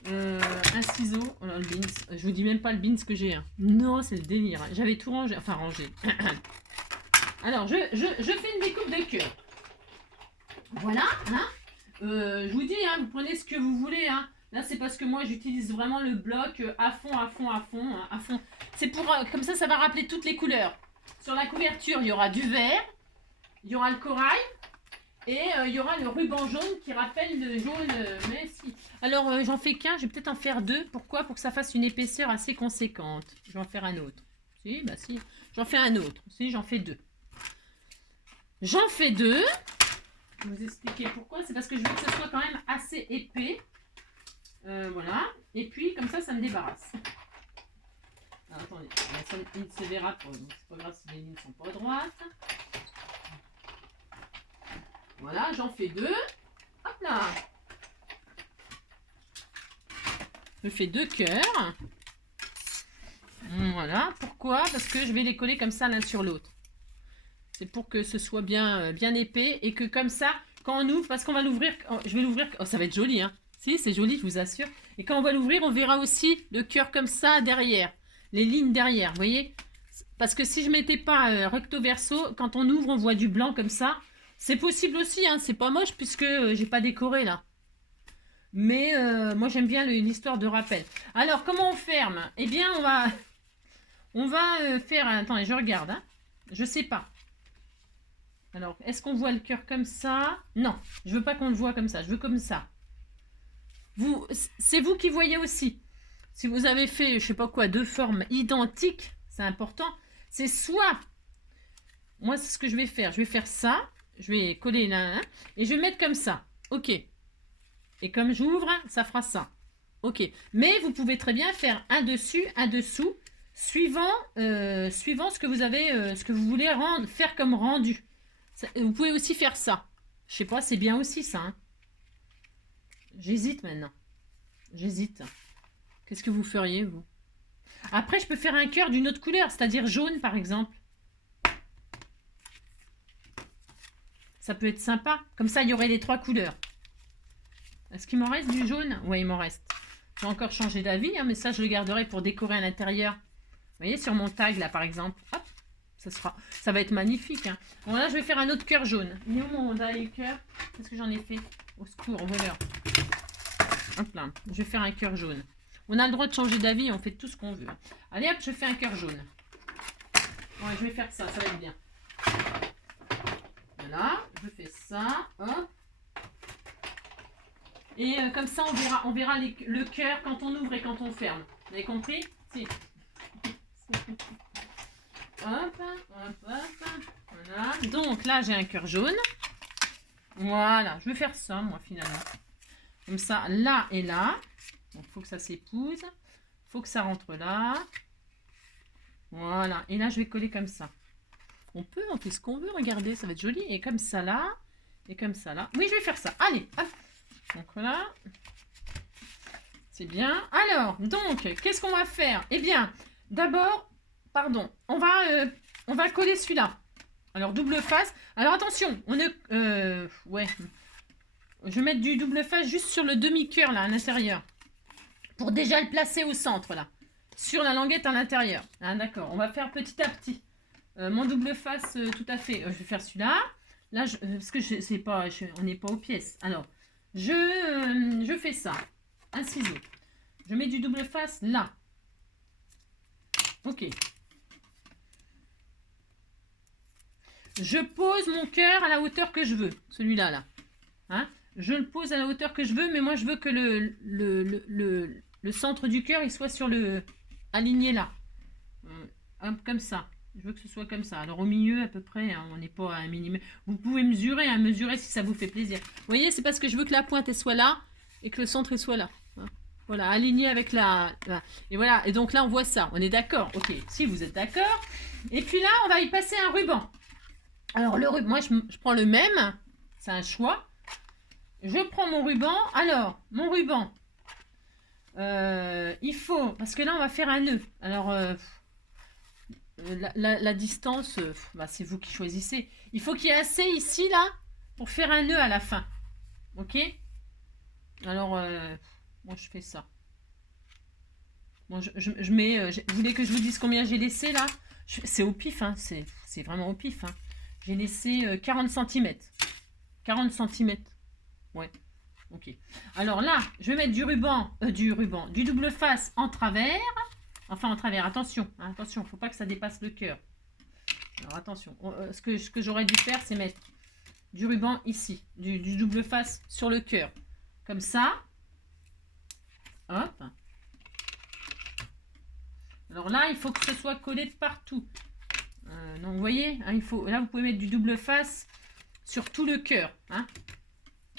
Un ciseau. Oh là, le beans. Je vous dis même pas le beans que j'ai. Hein. Non, c'est le délire. Hein. J'avais tout rangé. Enfin, rangé. Alors, je fais une découpe de cœur. Voilà. Hein. Je vous dis, hein, vous prenez ce que vous voulez. Hein. Là, c'est parce que moi, j'utilise vraiment le bloc à fond, à fond, à fond. Hein, à fond. C'est pour... comme ça va rappeler toutes les couleurs. Sur la couverture, il y aura du vert. Il y aura le corail. Et il y aura le ruban jaune qui rappelle le jaune. Mais si. Alors, j'en fais qu'un. Je vais peut-être en faire deux. Pourquoi? Pour que ça fasse une épaisseur assez conséquente. Je vais en faire un autre. Si, bah si. J'en fais un autre. Si, j'en fais deux. J'en fais deux. Je vais vous expliquer pourquoi. C'est parce que je veux que ce soit quand même assez épais. Voilà. Et puis, comme ça me débarrasse. Alors, attendez. Il se verra pas. Donc, c'est pas grave si les lignes ne sont pas droites. Voilà, j'en fais deux. Hop là. Je fais deux cœurs. Voilà. Pourquoi? Parce que je vais les coller comme ça l'un sur l'autre. C'est pour que ce soit bien épais et que comme ça, quand on ouvre, parce qu'on va l'ouvrir, je vais l'ouvrir, oh, ça va être joli, hein. Si, c'est joli, je vous assure. Et quand on va l'ouvrir, on verra aussi le cœur comme ça derrière. Les lignes derrière, vous voyez? Parce que si je mettais pas recto verso, quand on ouvre, on voit du blanc comme ça. C'est possible aussi, hein, c'est pas moche puisque j'ai pas décoré là. Mais moi j'aime bien l'histoire de rappel. Alors comment on ferme? Eh bien on va faire... Attendez, je regarde. Hein. Je sais pas. Alors est-ce qu'on voit le cœur comme ça? Non, je veux pas qu'on le voit comme ça. Je veux comme ça. C'est vous qui voyez aussi. Si vous avez fait, je sais pas quoi, deux formes identiques, c'est important. C'est soit... Moi c'est ce que je vais faire. Je vais faire ça. Je vais coller là, et je vais mettre comme ça. Ok. Et comme j'ouvre, ça fera ça. Ok. Mais vous pouvez très bien faire un dessus, un dessous, suivant ce que vous avez, ce que vous voulez faire comme rendu. Ça, vous pouvez aussi faire ça. Je sais pas, c'est bien aussi ça. Hein. J'hésite maintenant. J'hésite. Qu'est-ce que vous feriez, vous? Après, je peux faire un cœur d'une autre couleur, c'est-à-dire jaune, par exemple. Ça peut être sympa. Comme ça, il y aurait les 3 couleurs. Est-ce qu'il m'en reste du jaune? Oui, il m'en reste. Je vais encore changer d'avis, hein, mais ça, je le garderai pour décorer à l'intérieur. Vous voyez, sur mon tag, là, par exemple. Hop, ça va être magnifique. Hein. Bon, là, je vais faire un autre cœur jaune. Il est où mon die cœur? Qu'est-ce que j'en ai fait? Au secours, au voleur. Hop là, je vais faire un cœur jaune. On a le droit de changer d'avis, on fait tout ce qu'on veut. Allez, hop, je fais un cœur jaune. Ouais, je vais faire ça, ça va être bien. Voilà, je fais ça. Hop. Et comme ça, on verra le cœur quand on ouvre et quand on ferme. Vous avez compris? Si. Hop, hop, hop. Voilà. Donc là, j'ai un cœur jaune. Voilà, je vais faire ça, moi, finalement. Comme ça, là et là. Donc, il faut que ça s'épouse. Il faut que ça rentre là. Voilà. Et là, je vais coller comme ça. On fait ce qu'on veut, regardez, ça va être joli. Et comme ça là. Et comme ça là. Oui, je vais faire ça. Allez, hop. Donc voilà. C'est bien. Alors, donc, qu'est-ce qu'on va faire? Eh bien, d'abord, pardon, on va coller celui-là. Alors, double face. Alors, attention, ouais. Je vais mettre du double face juste sur le demi-cœur, là, à l'intérieur. Pour déjà le placer au centre, là. Sur la languette à l'intérieur. Ah, d'accord, on va faire petit à petit. Mon double face, tout à fait. Je vais faire celui-là. Là, parce que on n'est pas aux pièces. Alors, je fais ça. Un ciseau. Je mets du double face là. Ok. Je pose mon cœur à la hauteur que je veux. Celui-là, là. Hein? Je le pose à la hauteur que je veux, mais moi, je veux que le centre du cœur, il soit sur aligné là. Comme ça. Je veux que ce soit comme ça. Alors, au milieu, à peu près, hein, on n'est pas à 1 mm. Vous pouvez mesurer, hein, mesurer si ça vous fait plaisir. Vous voyez, c'est parce que je veux que la pointe, elle soit là et que le centre, il soit là. Hein. Voilà, aligné avec la... Et voilà, et donc là, on voit ça. On est d'accord? Ok, si vous êtes d'accord. Et puis là, on va y passer un ruban. Alors, le ruban, moi, je prends le même. C'est un choix. Je prends mon ruban. Alors, mon ruban, il faut... Parce que là, on va faire un nœud. Alors... la distance, c'est vous qui choisissez. Il faut qu'il y ait assez ici, là, pour faire un nœud à la fin. Ok? Alors, moi, je fais ça. Bon, je mets... vous voulez que je vous dise combien j'ai laissé, là? C'est au pif, hein. C'est vraiment au pif, hein. J'ai laissé 40 cm. 40 cm. Ouais. Ok. Alors là, je vais mettre du double face en travers. Enfin, en travers, attention, hein, attention, il ne faut pas que ça dépasse le cœur. Alors, attention, ce que j'aurais dû faire, c'est mettre du ruban ici, du double face sur le cœur. Comme ça. Hop. Alors là, il faut que ce soit collé de partout. Donc, vous voyez, hein, là, vous pouvez mettre du double face sur tout le cœur. Hein.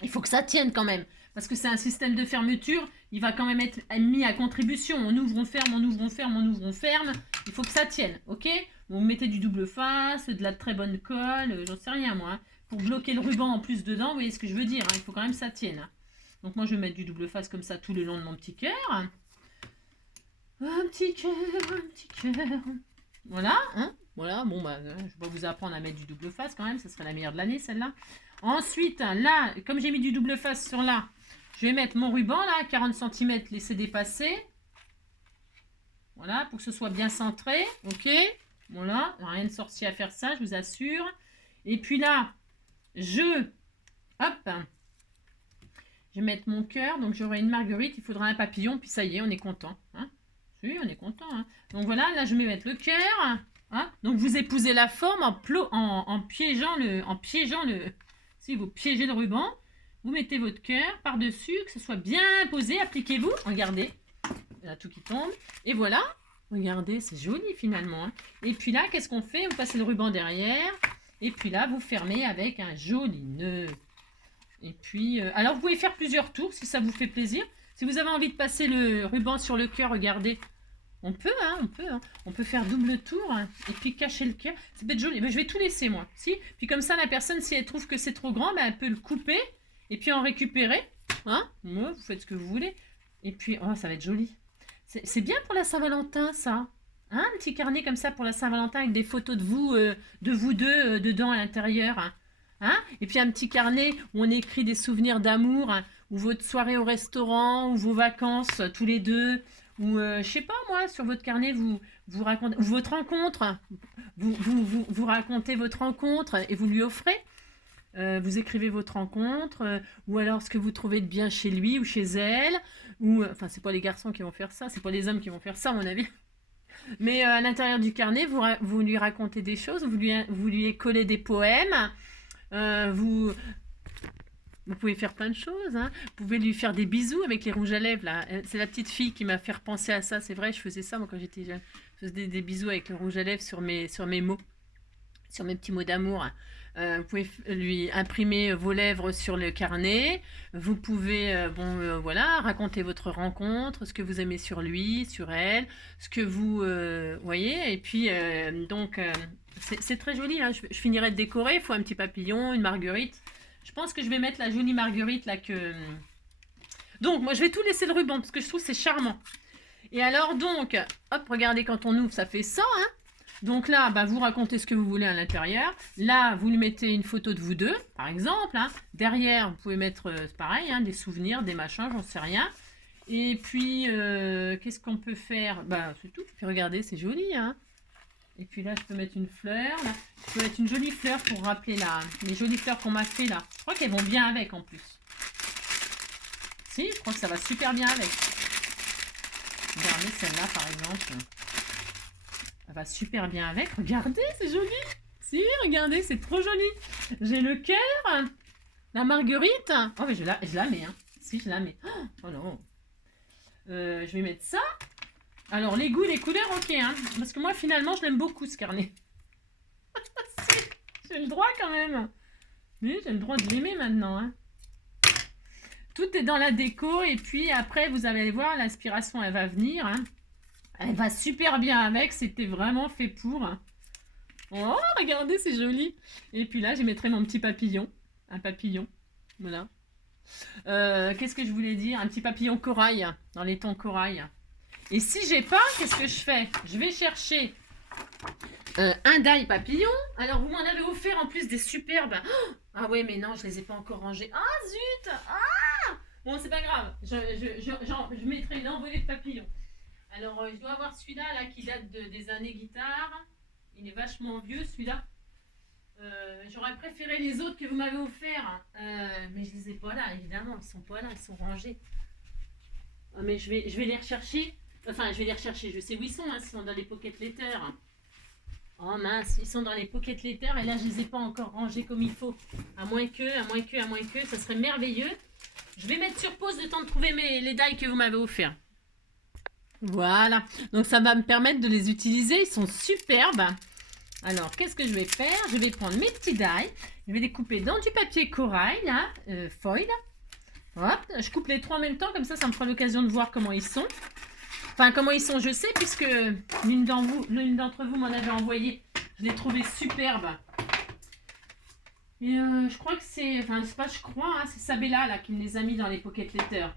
Il faut que ça tienne quand même. Parce que c'est un système de fermeture, il va quand même être mis à contribution. On ouvre, on ferme, on ouvre, on ferme, on ouvre, on ferme. Il faut que ça tienne, ok? Vous mettez du double face, de la très bonne colle, j'en sais rien moi. Hein, pour bloquer le ruban en plus dedans, vous voyez ce que je veux dire, hein, il faut quand même que ça tienne. Hein. Donc moi je vais mettre du double face comme ça tout le long de mon petit cœur. Un petit cœur, un petit cœur. Voilà, hein? Voilà, bon bah, je vais vous apprendre à mettre du double face quand même, ça serait la meilleure de l'année celle-là. Ensuite, là, comme j'ai mis du double face sur là, je vais mettre mon ruban là, 40 cm, laisser dépasser. Voilà, pour que ce soit bien centré. Ok, voilà, rien de sorcier à faire ça, je vous assure. Et puis là, hop, je vais mettre mon cœur. Donc j'aurai une marguerite, il faudra un papillon, puis ça y est, on est content. Hein, oui, on est content. Hein. Donc voilà, là je vais mettre le cœur. Hein. Donc vous épousez la forme en piégeant le... Si vous piégez le ruban, vous mettez votre cœur par-dessus, que ce soit bien posé, appliquez-vous, regardez, il y a tout qui tombe, et voilà, regardez, c'est joli finalement. Hein. Et puis là, qu'est-ce qu'on fait? Vous passez le ruban derrière, et puis là, vous fermez avec un joli nœud. Et puis, alors vous pouvez faire plusieurs tours si ça vous fait plaisir. Si vous avez envie de passer le ruban sur le cœur, regardez, on peut, hein, on peut. Hein. On peut faire double tour hein, et puis cacher le cœur. Ça peut être joli. Ben, je vais tout laisser, moi. Si. Puis comme ça, la personne, si elle trouve que c'est trop grand, ben, elle peut le couper et puis en récupérer. Hein. Moi, vous faites ce que vous voulez. Et puis, oh, ça va être joli. C'est bien pour la Saint-Valentin, ça. Hein, un petit carnet comme ça pour la Saint-Valentin avec des photos de vous deux dedans à l'intérieur. Hein. Hein? Et puis un petit carnet où on écrit des souvenirs d'amour, hein, ou votre soirée au restaurant, ou vos vacances tous les deux, ou je sais pas moi, sur votre carnet vous racontez, ou votre rencontre, vous racontez votre rencontre et vous lui offrez. Vous écrivez votre rencontre, ou alors ce que vous trouvez de bien chez lui ou chez elle, ou enfin c'est pas les garçons qui vont faire ça, c'est pas les hommes qui vont faire ça à mon avis. Mais à l'intérieur du carnet, vous lui racontez des choses, vous lui collez des poèmes, vous, vous pouvez faire plein de choses. Hein. Vous pouvez lui faire des bisous avec les rouges à lèvres. Là. C'est la petite fille qui m'a fait repenser à ça. C'est vrai, je faisais ça moi quand j'étais jeune. Je faisais des bisous avec le rouge à lèvres sur mes mots, sur mes petits mots d'amour. Vous pouvez lui imprimer vos lèvres sur le carnet. Vous pouvez, voilà, raconter votre rencontre, ce que vous aimez sur lui, sur elle, ce que vous voyez. Et puis, c'est très joli. Hein. Je finirai de décorer. Il faut un petit papillon, une marguerite. Je pense que je vais mettre la jolie marguerite là que. Donc, moi, je vais tout laisser le ruban parce que je trouve que c'est charmant. Et alors, donc, hop, regardez, quand on ouvre, ça fait ça, hein. Donc là, bah, vous racontez ce que vous voulez à l'intérieur. Là, vous lui mettez une photo de vous deux, par exemple. Hein. Derrière, vous pouvez mettre, pareil, hein, des souvenirs, des machins, j'en sais rien. Et puis, qu'est-ce qu'on peut faire? Bah, c'est tout. Puis regardez, c'est joli. Hein. Et puis là, je peux mettre une fleur. Là. Je peux mettre une jolie fleur pour rappeler les jolies fleurs qu'on m'a fait là. Je crois qu'elles vont bien avec en plus. Si, je crois que ça va super bien avec. Regardez celle-là, par exemple. Elle va super bien avec. Regardez, c'est joli. Si, regardez, c'est trop joli. J'ai le cœur, la marguerite. Oh, mais je la mets. Hein. Si, je la mets. Oh non. Je vais mettre ça. Alors, les goûts, les couleurs, ok. Hein. Parce que moi, finalement, je l'aime beaucoup, ce carnet. J'ai le droit quand même. Oui, j'ai le droit de l'aimer maintenant. Hein. Tout est dans la déco. Et puis, après, vous allez voir, l'inspiration, elle va venir. Hein. Elle va super bien avec, c'était vraiment fait pour. Oh, regardez, c'est joli. Et puis là, je mettrai mon petit papillon. Un papillon. Voilà. Qu'est-ce que je voulais dire? Un petit papillon corail, dans les tons corail. Et si j'ai pas, qu'est-ce que je fais? Je vais chercher un die papillon. Alors, vous m'en avez offert en plus des superbes. Ah ouais, mais non, je les ai pas encore rangés. Ah, zut! Ah! Bon, c'est pas grave. Je mettrai une envolée de papillons. Alors, je dois avoir celui-là là, qui date des années guitare. Il est vachement vieux, celui-là. J'aurais préféré les autres que vous m'avez offerts. Mais je les ai pas là, évidemment. Ils sont pas là, ils sont rangés. Mais je vais les rechercher. Enfin, je vais les rechercher. Je sais où ils sont. Hein, ils sont dans les pocket letters. Oh mince, ils sont dans les pocket letters. Et là, je les ai pas encore rangés comme il faut. À moins que. Ça serait merveilleux. Je vais mettre sur pause le temps de trouver les die que vous m'avez offerts. Voilà, donc ça va me permettre de les utiliser, ils sont superbes. Alors, qu'est-ce que je vais faire? Je vais prendre mes petits die, je vais les couper dans du papier corail, là, foil. Hop, je coupe les trois en même temps, comme ça me fera l'occasion de voir comment ils sont. Enfin, comment ils sont, je sais, puisque l'une d'entre vous m'en avait envoyé. Je l'ai trouvé superbe. Et je crois que c'est, enfin, c'est pas je crois, hein, c'est Sabella, là, qui me les a mis dans les pocket letters.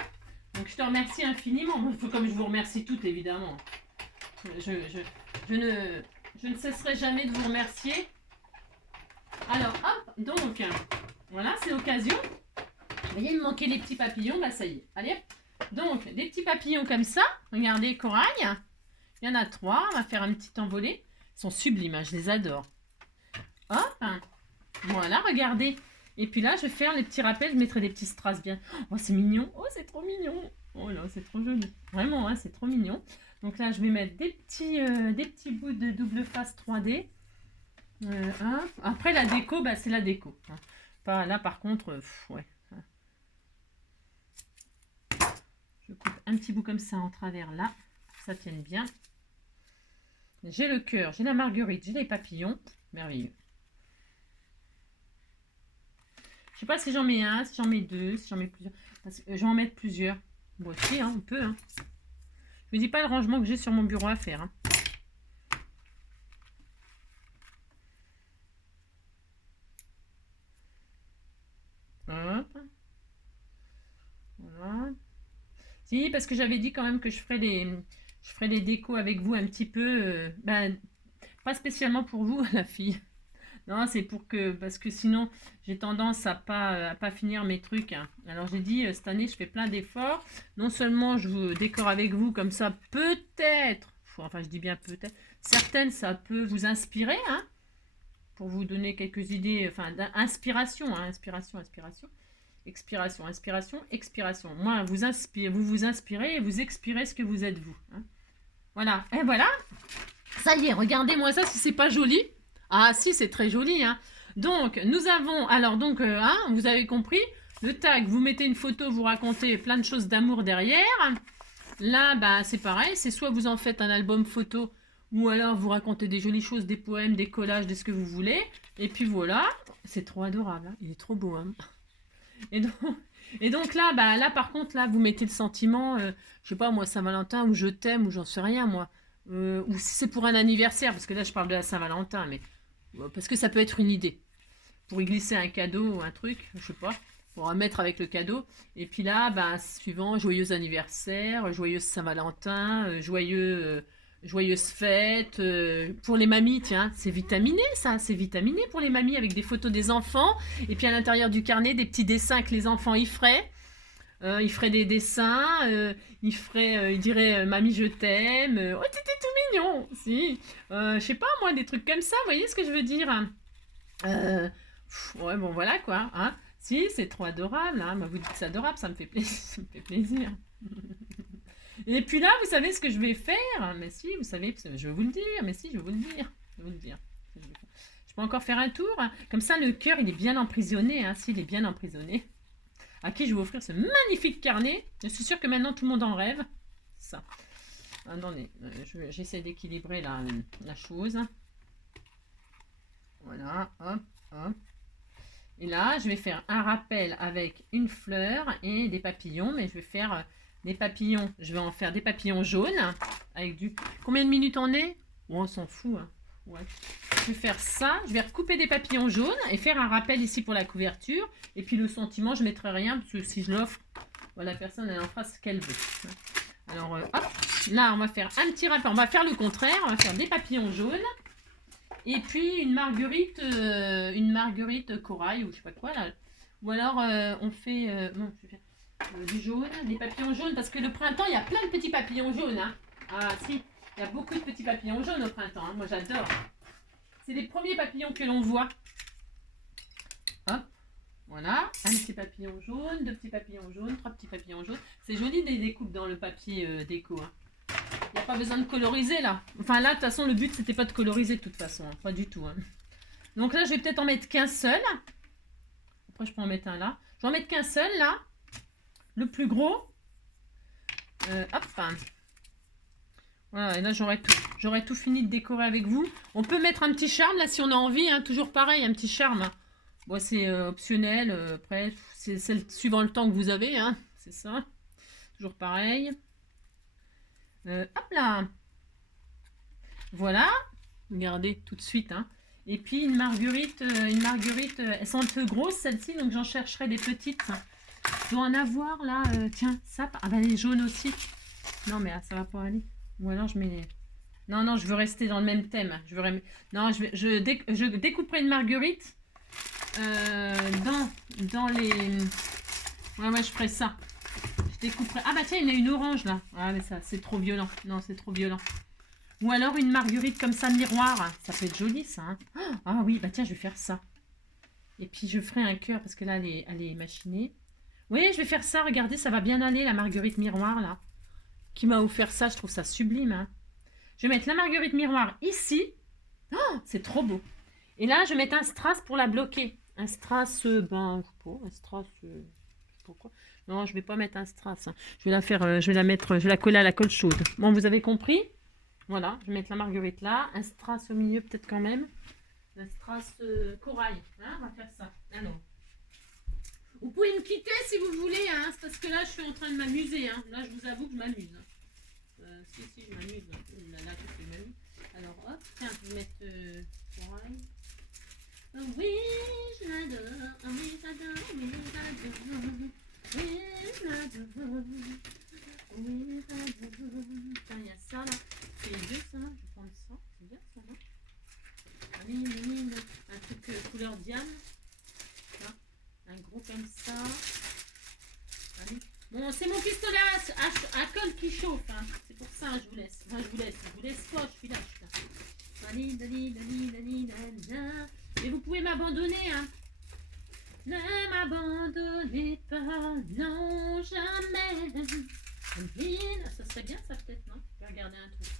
Donc je te remercie infiniment. Il faut comme je vous remercie toutes, évidemment. Je ne cesserai jamais de vous remercier. Alors, hop, donc, voilà, c'est l'occasion. Vous voyez, il me manquait les petits papillons, bah ça y est. Allez, donc, des petits papillons comme ça. Regardez, corail. Il y en a 3, on va faire un petit envolé. Ils sont sublimes, hein, je les adore. Hop, voilà, regardez. Et puis là, je vais faire les petits rappels, je mettrai des petits strass bien. Oh, c'est mignon. Oh, c'est trop mignon. Oh là, c'est trop joli. Vraiment, hein, c'est trop mignon. Donc là, je vais mettre des petits bouts de double face 3D. Après, la déco, bah, c'est la déco. Hein. Pas, là, par contre, ouais. Je coupe un petit bout comme ça en travers là. Ça tienne bien. J'ai le cœur, j'ai la marguerite, j'ai les papillons. Merveilleux. Je sais pas si j'en mets un, si j'en mets deux, si j'en mets plusieurs. Parce que je vais en mettre plusieurs. Bon, si, hein, on peut. Hein. Je vous dis pas le rangement que j'ai sur mon bureau à faire. Hein. Hop. Voilà. Si, parce que j'avais dit quand même que je ferais les décos avec vous un petit peu. Ben, pas spécialement pour vous, la fille. Non, c'est pour que, parce que sinon, j'ai tendance à pas finir mes trucs, hein. Alors j'ai dit, cette année, je fais plein d'efforts. Non seulement je vous décore avec vous, comme ça, peut-être, enfin je dis bien peut-être, certaines, ça peut vous inspirer, hein, pour vous donner quelques idées, enfin, d'inspiration, hein, inspiration, inspiration, expiration, inspiration, expiration. Moi, vous inspirez et vous expirez ce que vous êtes vous, hein. Voilà, et voilà, ça y est, regardez-moi ça si c'est pas joli. Ah si, c'est très joli, hein. Donc, nous avons, alors donc, hein, vous avez compris, le tag, vous mettez une photo, vous racontez plein de choses d'amour derrière. Là, bah, c'est pareil, c'est soit vous en faites un album photo, ou alors vous racontez des jolies choses, des poèmes, des collages, de ce que vous voulez. Et puis voilà, c'est trop adorable, hein. Il est trop beau, hein. Et donc, et donc là, bah, là, par contre, là, vous mettez le sentiment, je sais pas, moi, Saint-Valentin, ou je t'aime, ou j'en sais rien, moi. Ou si c'est pour un anniversaire, parce que là, je parle de la Saint-Valentin, mais parce que ça peut être une idée. Pour y glisser un cadeau ou un truc, je sais pas, pour en mettre avec le cadeau. Et puis là, bah, suivant, joyeux anniversaire, joyeuse Saint-Valentin, joyeuse fête. Pour les mamies, tiens, c'est vitaminé ça, c'est vitaminé pour les mamies avec des photos des enfants. Et puis à l'intérieur du carnet, des petits dessins que les enfants y feraient. Il ferait des dessins, il dirait Mamie je t'aime, oh t'étais tout mignon, si, je sais pas moi, des trucs comme ça, vous voyez ce que je veux dire, ouais bon voilà quoi, hein. Si c'est trop adorable, hein. Moi, vous dites que c'est adorable, ça me fait plaisir, ça me fait plaisir. Et puis là, vous savez ce que je vais faire, mais si, vous savez, je vais vous le dire, mais si, je vais vous le dire, je vais vous le dire. Je peux encore faire un tour, hein. Comme ça le cœur il est bien emprisonné, hein, s'il est bien emprisonné. À qui je vais offrir ce magnifique carnet. Je suis sûre que maintenant tout le monde en rêve. Ça. Attendez, j'essaie d'équilibrer la chose. Voilà, hop, hop. Et là, je vais faire un rappel avec une fleur et des papillons. Mais je vais faire des papillons. Je vais en faire des papillons jaunes. Avec du... Combien de minutes on est? Oh, on s'en fout, hein. Ouais. Je vais faire ça, je vais recouper des papillons jaunes et faire un rappel ici pour la couverture. Et puis le sentiment, je ne mettrai rien parce que si je l'offre, la personne elle en fera ce qu'elle veut. Alors hop, là on va faire un petit rappel, on va faire le contraire, on va faire des papillons jaunes. Et puis une marguerite corail ou je sais pas quoi là. Ou alors on fait, non, je vais faire du jaune, des papillons jaunes parce que le printemps il y a plein de petits papillons jaunes, hein. Ah si. Il y a beaucoup de petits papillons jaunes au printemps, hein. Moi j'adore. C'est les premiers papillons que l'on voit. Hop, voilà. Un petit papillon jaune, deux petits papillons jaunes, trois petits papillons jaunes. C'est joli des découpes dans le papier déco, hein. Il n'y a pas besoin de coloriser là. Enfin là, de toute façon, le but c'était pas de coloriser de toute façon, hein. Pas du tout, hein. Donc là, je vais peut-être en mettre qu'un seul. Après, je peux en mettre un là. Je vais en mettre qu'un seul là. Le plus gros. Hop. Voilà, et là j'aurais tout fini de décorer avec vous. On peut mettre un petit charme là si on a envie, hein, toujours pareil, un petit charme. Bon, c'est optionnel, après, c'est suivant le temps que vous avez, hein, c'est ça. Toujours pareil. Hop là. Voilà. Regardez tout de suite, hein. Et puis une marguerite, elles sont un peu grosses celles-ci, donc j'en chercherai des petites. Je dois en avoir là, tiens, ça, ah ben les jaunes aussi. Non mais ça va pas aller. Ou alors je mets les... Non, non, je veux rester dans le même thème. Non, je découperai une marguerite dans les... Ouais, je ferai ça. Je découperai... Ah bah tiens, il y en a une orange là. Ah mais ça, c'est trop violent. Non, c'est trop violent. Ou alors une marguerite comme ça, miroir. Ça peut être joli ça, hein. Ah oui, bah tiens, je vais faire ça. Et puis je ferai un cœur parce que là, elle est machinée. Oui, je vais faire ça. Regardez, ça va bien aller, la marguerite miroir là. Qui m'a offert ça, je trouve ça sublime, hein. Je vais mettre la marguerite miroir ici. Oh, c'est trop beau. Et là, je vais mettre un strass pour la bloquer. Un strass, ben, je sais pas, un strass, pourquoi? Non, je vais pas mettre un strass, hein. Je vais la faire, je vais la coller à la colle chaude. Bon, vous avez compris? Voilà, je vais mettre la marguerite là. Un strass au milieu, peut-être quand même. Un strass corail. Hein, on va faire ça. Alors. Vous pouvez me quitter si vous voulez, hein. C'est parce que là, je suis en train de m'amuser, hein. Là, je vous avoue que je m'amuse. Si, je m'amuse. Là, je m'amuse. Alors, hop, tiens, je vais mettre corail. Oh, oui, je l'adore. Oh, oui, j'adore. Oui, j'adore. Oui, j'adore. Oui, j'adore. Tiens, il y a ça, là. C'est les deux, ça. Je vais prendre ça. C'est bien, ça, non? Un truc couleur diamant. Là, un gros comme ça. Allez. Bon, c'est mon pistolet à colle qui chauffe. Hein. C'est pour ça, je vous laisse. Enfin, je vous laisse pas, je suis là. Et vous pouvez m'abandonner, hein. Ne m'abandonnez pas, non, jamais. Ça serait bien, ça, peut-être, non? Je vais regarder un truc.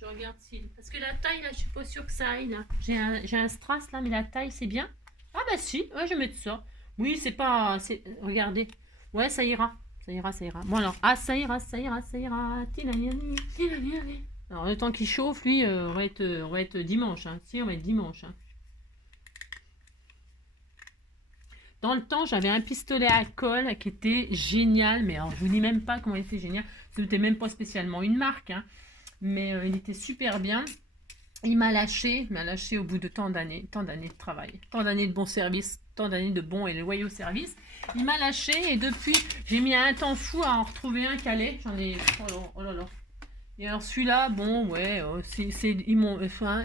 Je regarde si... Parce que la taille, là, je suis pas sûre que ça aille, là. J'ai un strass, là, mais la taille, c'est bien. Ah, bah si, ouais, je vais mettre ça. Oui, c'est pas... Regardez. Ouais, ça ira. Ça ira. Bon, alors, ça ira. Alors, le temps qu'il chauffe, lui, on va être dimanche. Hein. Si, on va être dimanche. Hein. Dans le temps, j'avais un pistolet à colle qui était génial. Mais alors, je vous dis même pas comment il était génial. C'était même pas spécialement une marque. Hein. Mais il était super bien. Il m'a lâché au bout de tant d'années de travail. Tant d'années de bons services. Tant d'années de bons et loyaux services. Il m'a lâché et depuis, j'ai mis un temps fou à en retrouver un calais. J'en ai... Oh là là. Et alors celui-là, bon, ouais,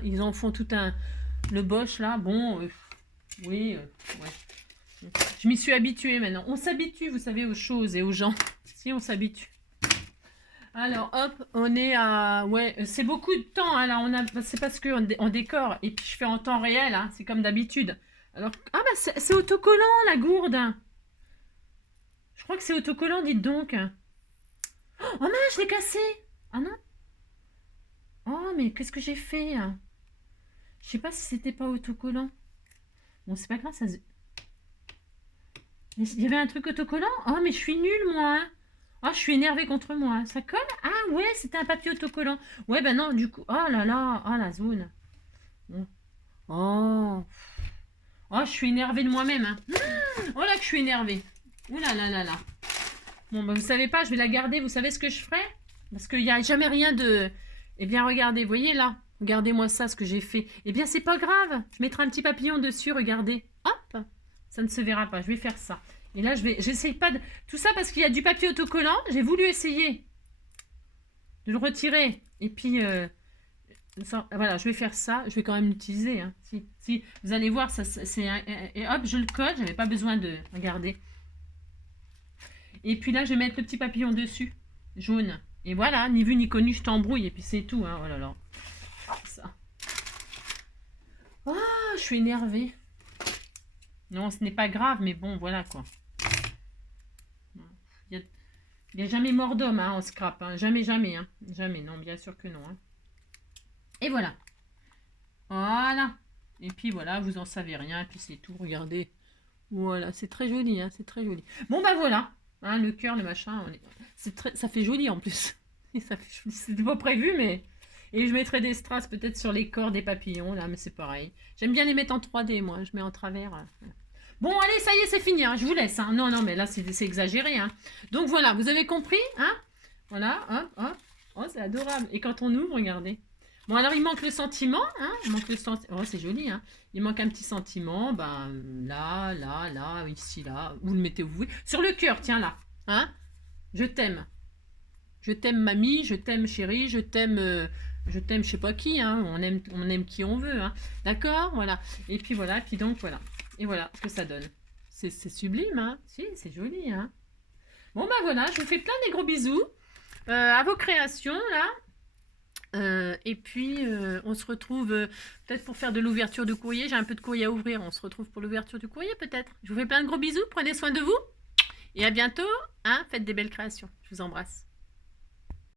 ils en font tout un... Le Bosch, là, bon, oui, ouais. Je m'y suis habituée maintenant. On s'habitue, vous savez, aux choses et aux gens. Si, on s'habitue. Alors, hop, on est à... Ouais, c'est beaucoup de temps, hein, là. C'est parce qu'on décore. Et puis, je fais en temps réel, hein, c'est comme d'habitude. Alors, ah bah, c'est autocollant, la gourde. Je crois que c'est autocollant, dites donc. Oh mince, je l'ai cassé. Ah non? Oh, mais qu'est-ce que j'ai fait? Je sais pas si c'était pas autocollant. Bon, c'est pas grave, ça... Il y avait un truc autocollant? Oh, mais je suis nulle, moi. Hein. Oh, je suis énervée contre moi. Ça colle? Ah, ouais, c'était un papier autocollant. Ouais, ben non, du coup... Oh là là, oh, la zone. Oh. Oh, je suis énervée de moi-même. Hein. Oh là que je suis énervée. Ouh là là là là. Bon, ben, vous savez pas, je vais la garder. Vous savez ce que je ferai? Parce qu'il n'y a jamais rien de... Eh bien, regardez, vous voyez là? Regardez-moi ça, ce que j'ai fait. Eh bien, c'est pas grave. Je mettrai un petit papillon dessus, regardez. Hop! Ça ne se verra pas. Je vais faire ça. Et là, j'essaye pas de... Tout ça parce qu'il y a du papier autocollant. J'ai voulu essayer de le retirer. Et puis, voilà, je vais faire ça. Je vais quand même l'utiliser. Hein. Si, vous allez voir, et hop, je le colle. Je n'avais pas besoin de... Regardez. Et puis là, je vais mettre le petit papillon dessus. Jaune. Et voilà, ni vu ni connu, je t'embrouille. Et puis c'est tout. Hein. Oh là là. Ça. Oh, je suis énervée. Non, ce n'est pas grave, mais bon, voilà quoi. Il n'y a jamais mort d'homme hein, en scrap. Hein. Jamais. Hein. Jamais, non, bien sûr que non. Hein. Et voilà. Voilà. Et puis voilà, vous en savez rien. Et puis c'est tout, regardez. Voilà, c'est très joli. Hein, c'est très joli. Bon, bah voilà. Hein, le cœur, le machin. Ça fait joli en plus. C'était pas prévu, mais... Et je mettrai des strass peut-être sur les corps des papillons, là, mais c'est pareil. J'aime bien les mettre en 3D, moi. Je mets en travers. Bon, allez, ça y est, c'est fini. Hein. Je vous laisse. Hein. Non, mais là, c'est exagéré. Hein. Donc, voilà, vous avez compris hein. Voilà, hop. Oh, c'est adorable. Et quand on ouvre, regardez. Bon, alors, il manque le sentiment. Hein. Il manque le sentiment. Oh, c'est joli. Hein. Il manque un petit sentiment. Ben, là, ici, là. Vous le mettez où vous voulez. Sur le cœur, tiens, là. Hein. Je t'aime. Je t'aime, mamie. Je t'aime, chérie. Je t'aime... je sais pas qui, hein. On aime qui on veut, hein. D'accord, voilà. Et puis voilà, puis donc voilà. Et voilà ce que ça donne. C'est sublime, hein. Si, c'est joli, hein. Bon, ben voilà, je vous fais plein des gros bisous à vos créations, là. Et puis, on se retrouve peut-être pour faire de l'ouverture de courrier. J'ai un peu de courrier à ouvrir. On se retrouve pour l'ouverture du courrier, peut-être. Je vous fais plein de gros bisous. Prenez soin de vous. Et à bientôt. Hein. Faites des belles créations. Je vous embrasse.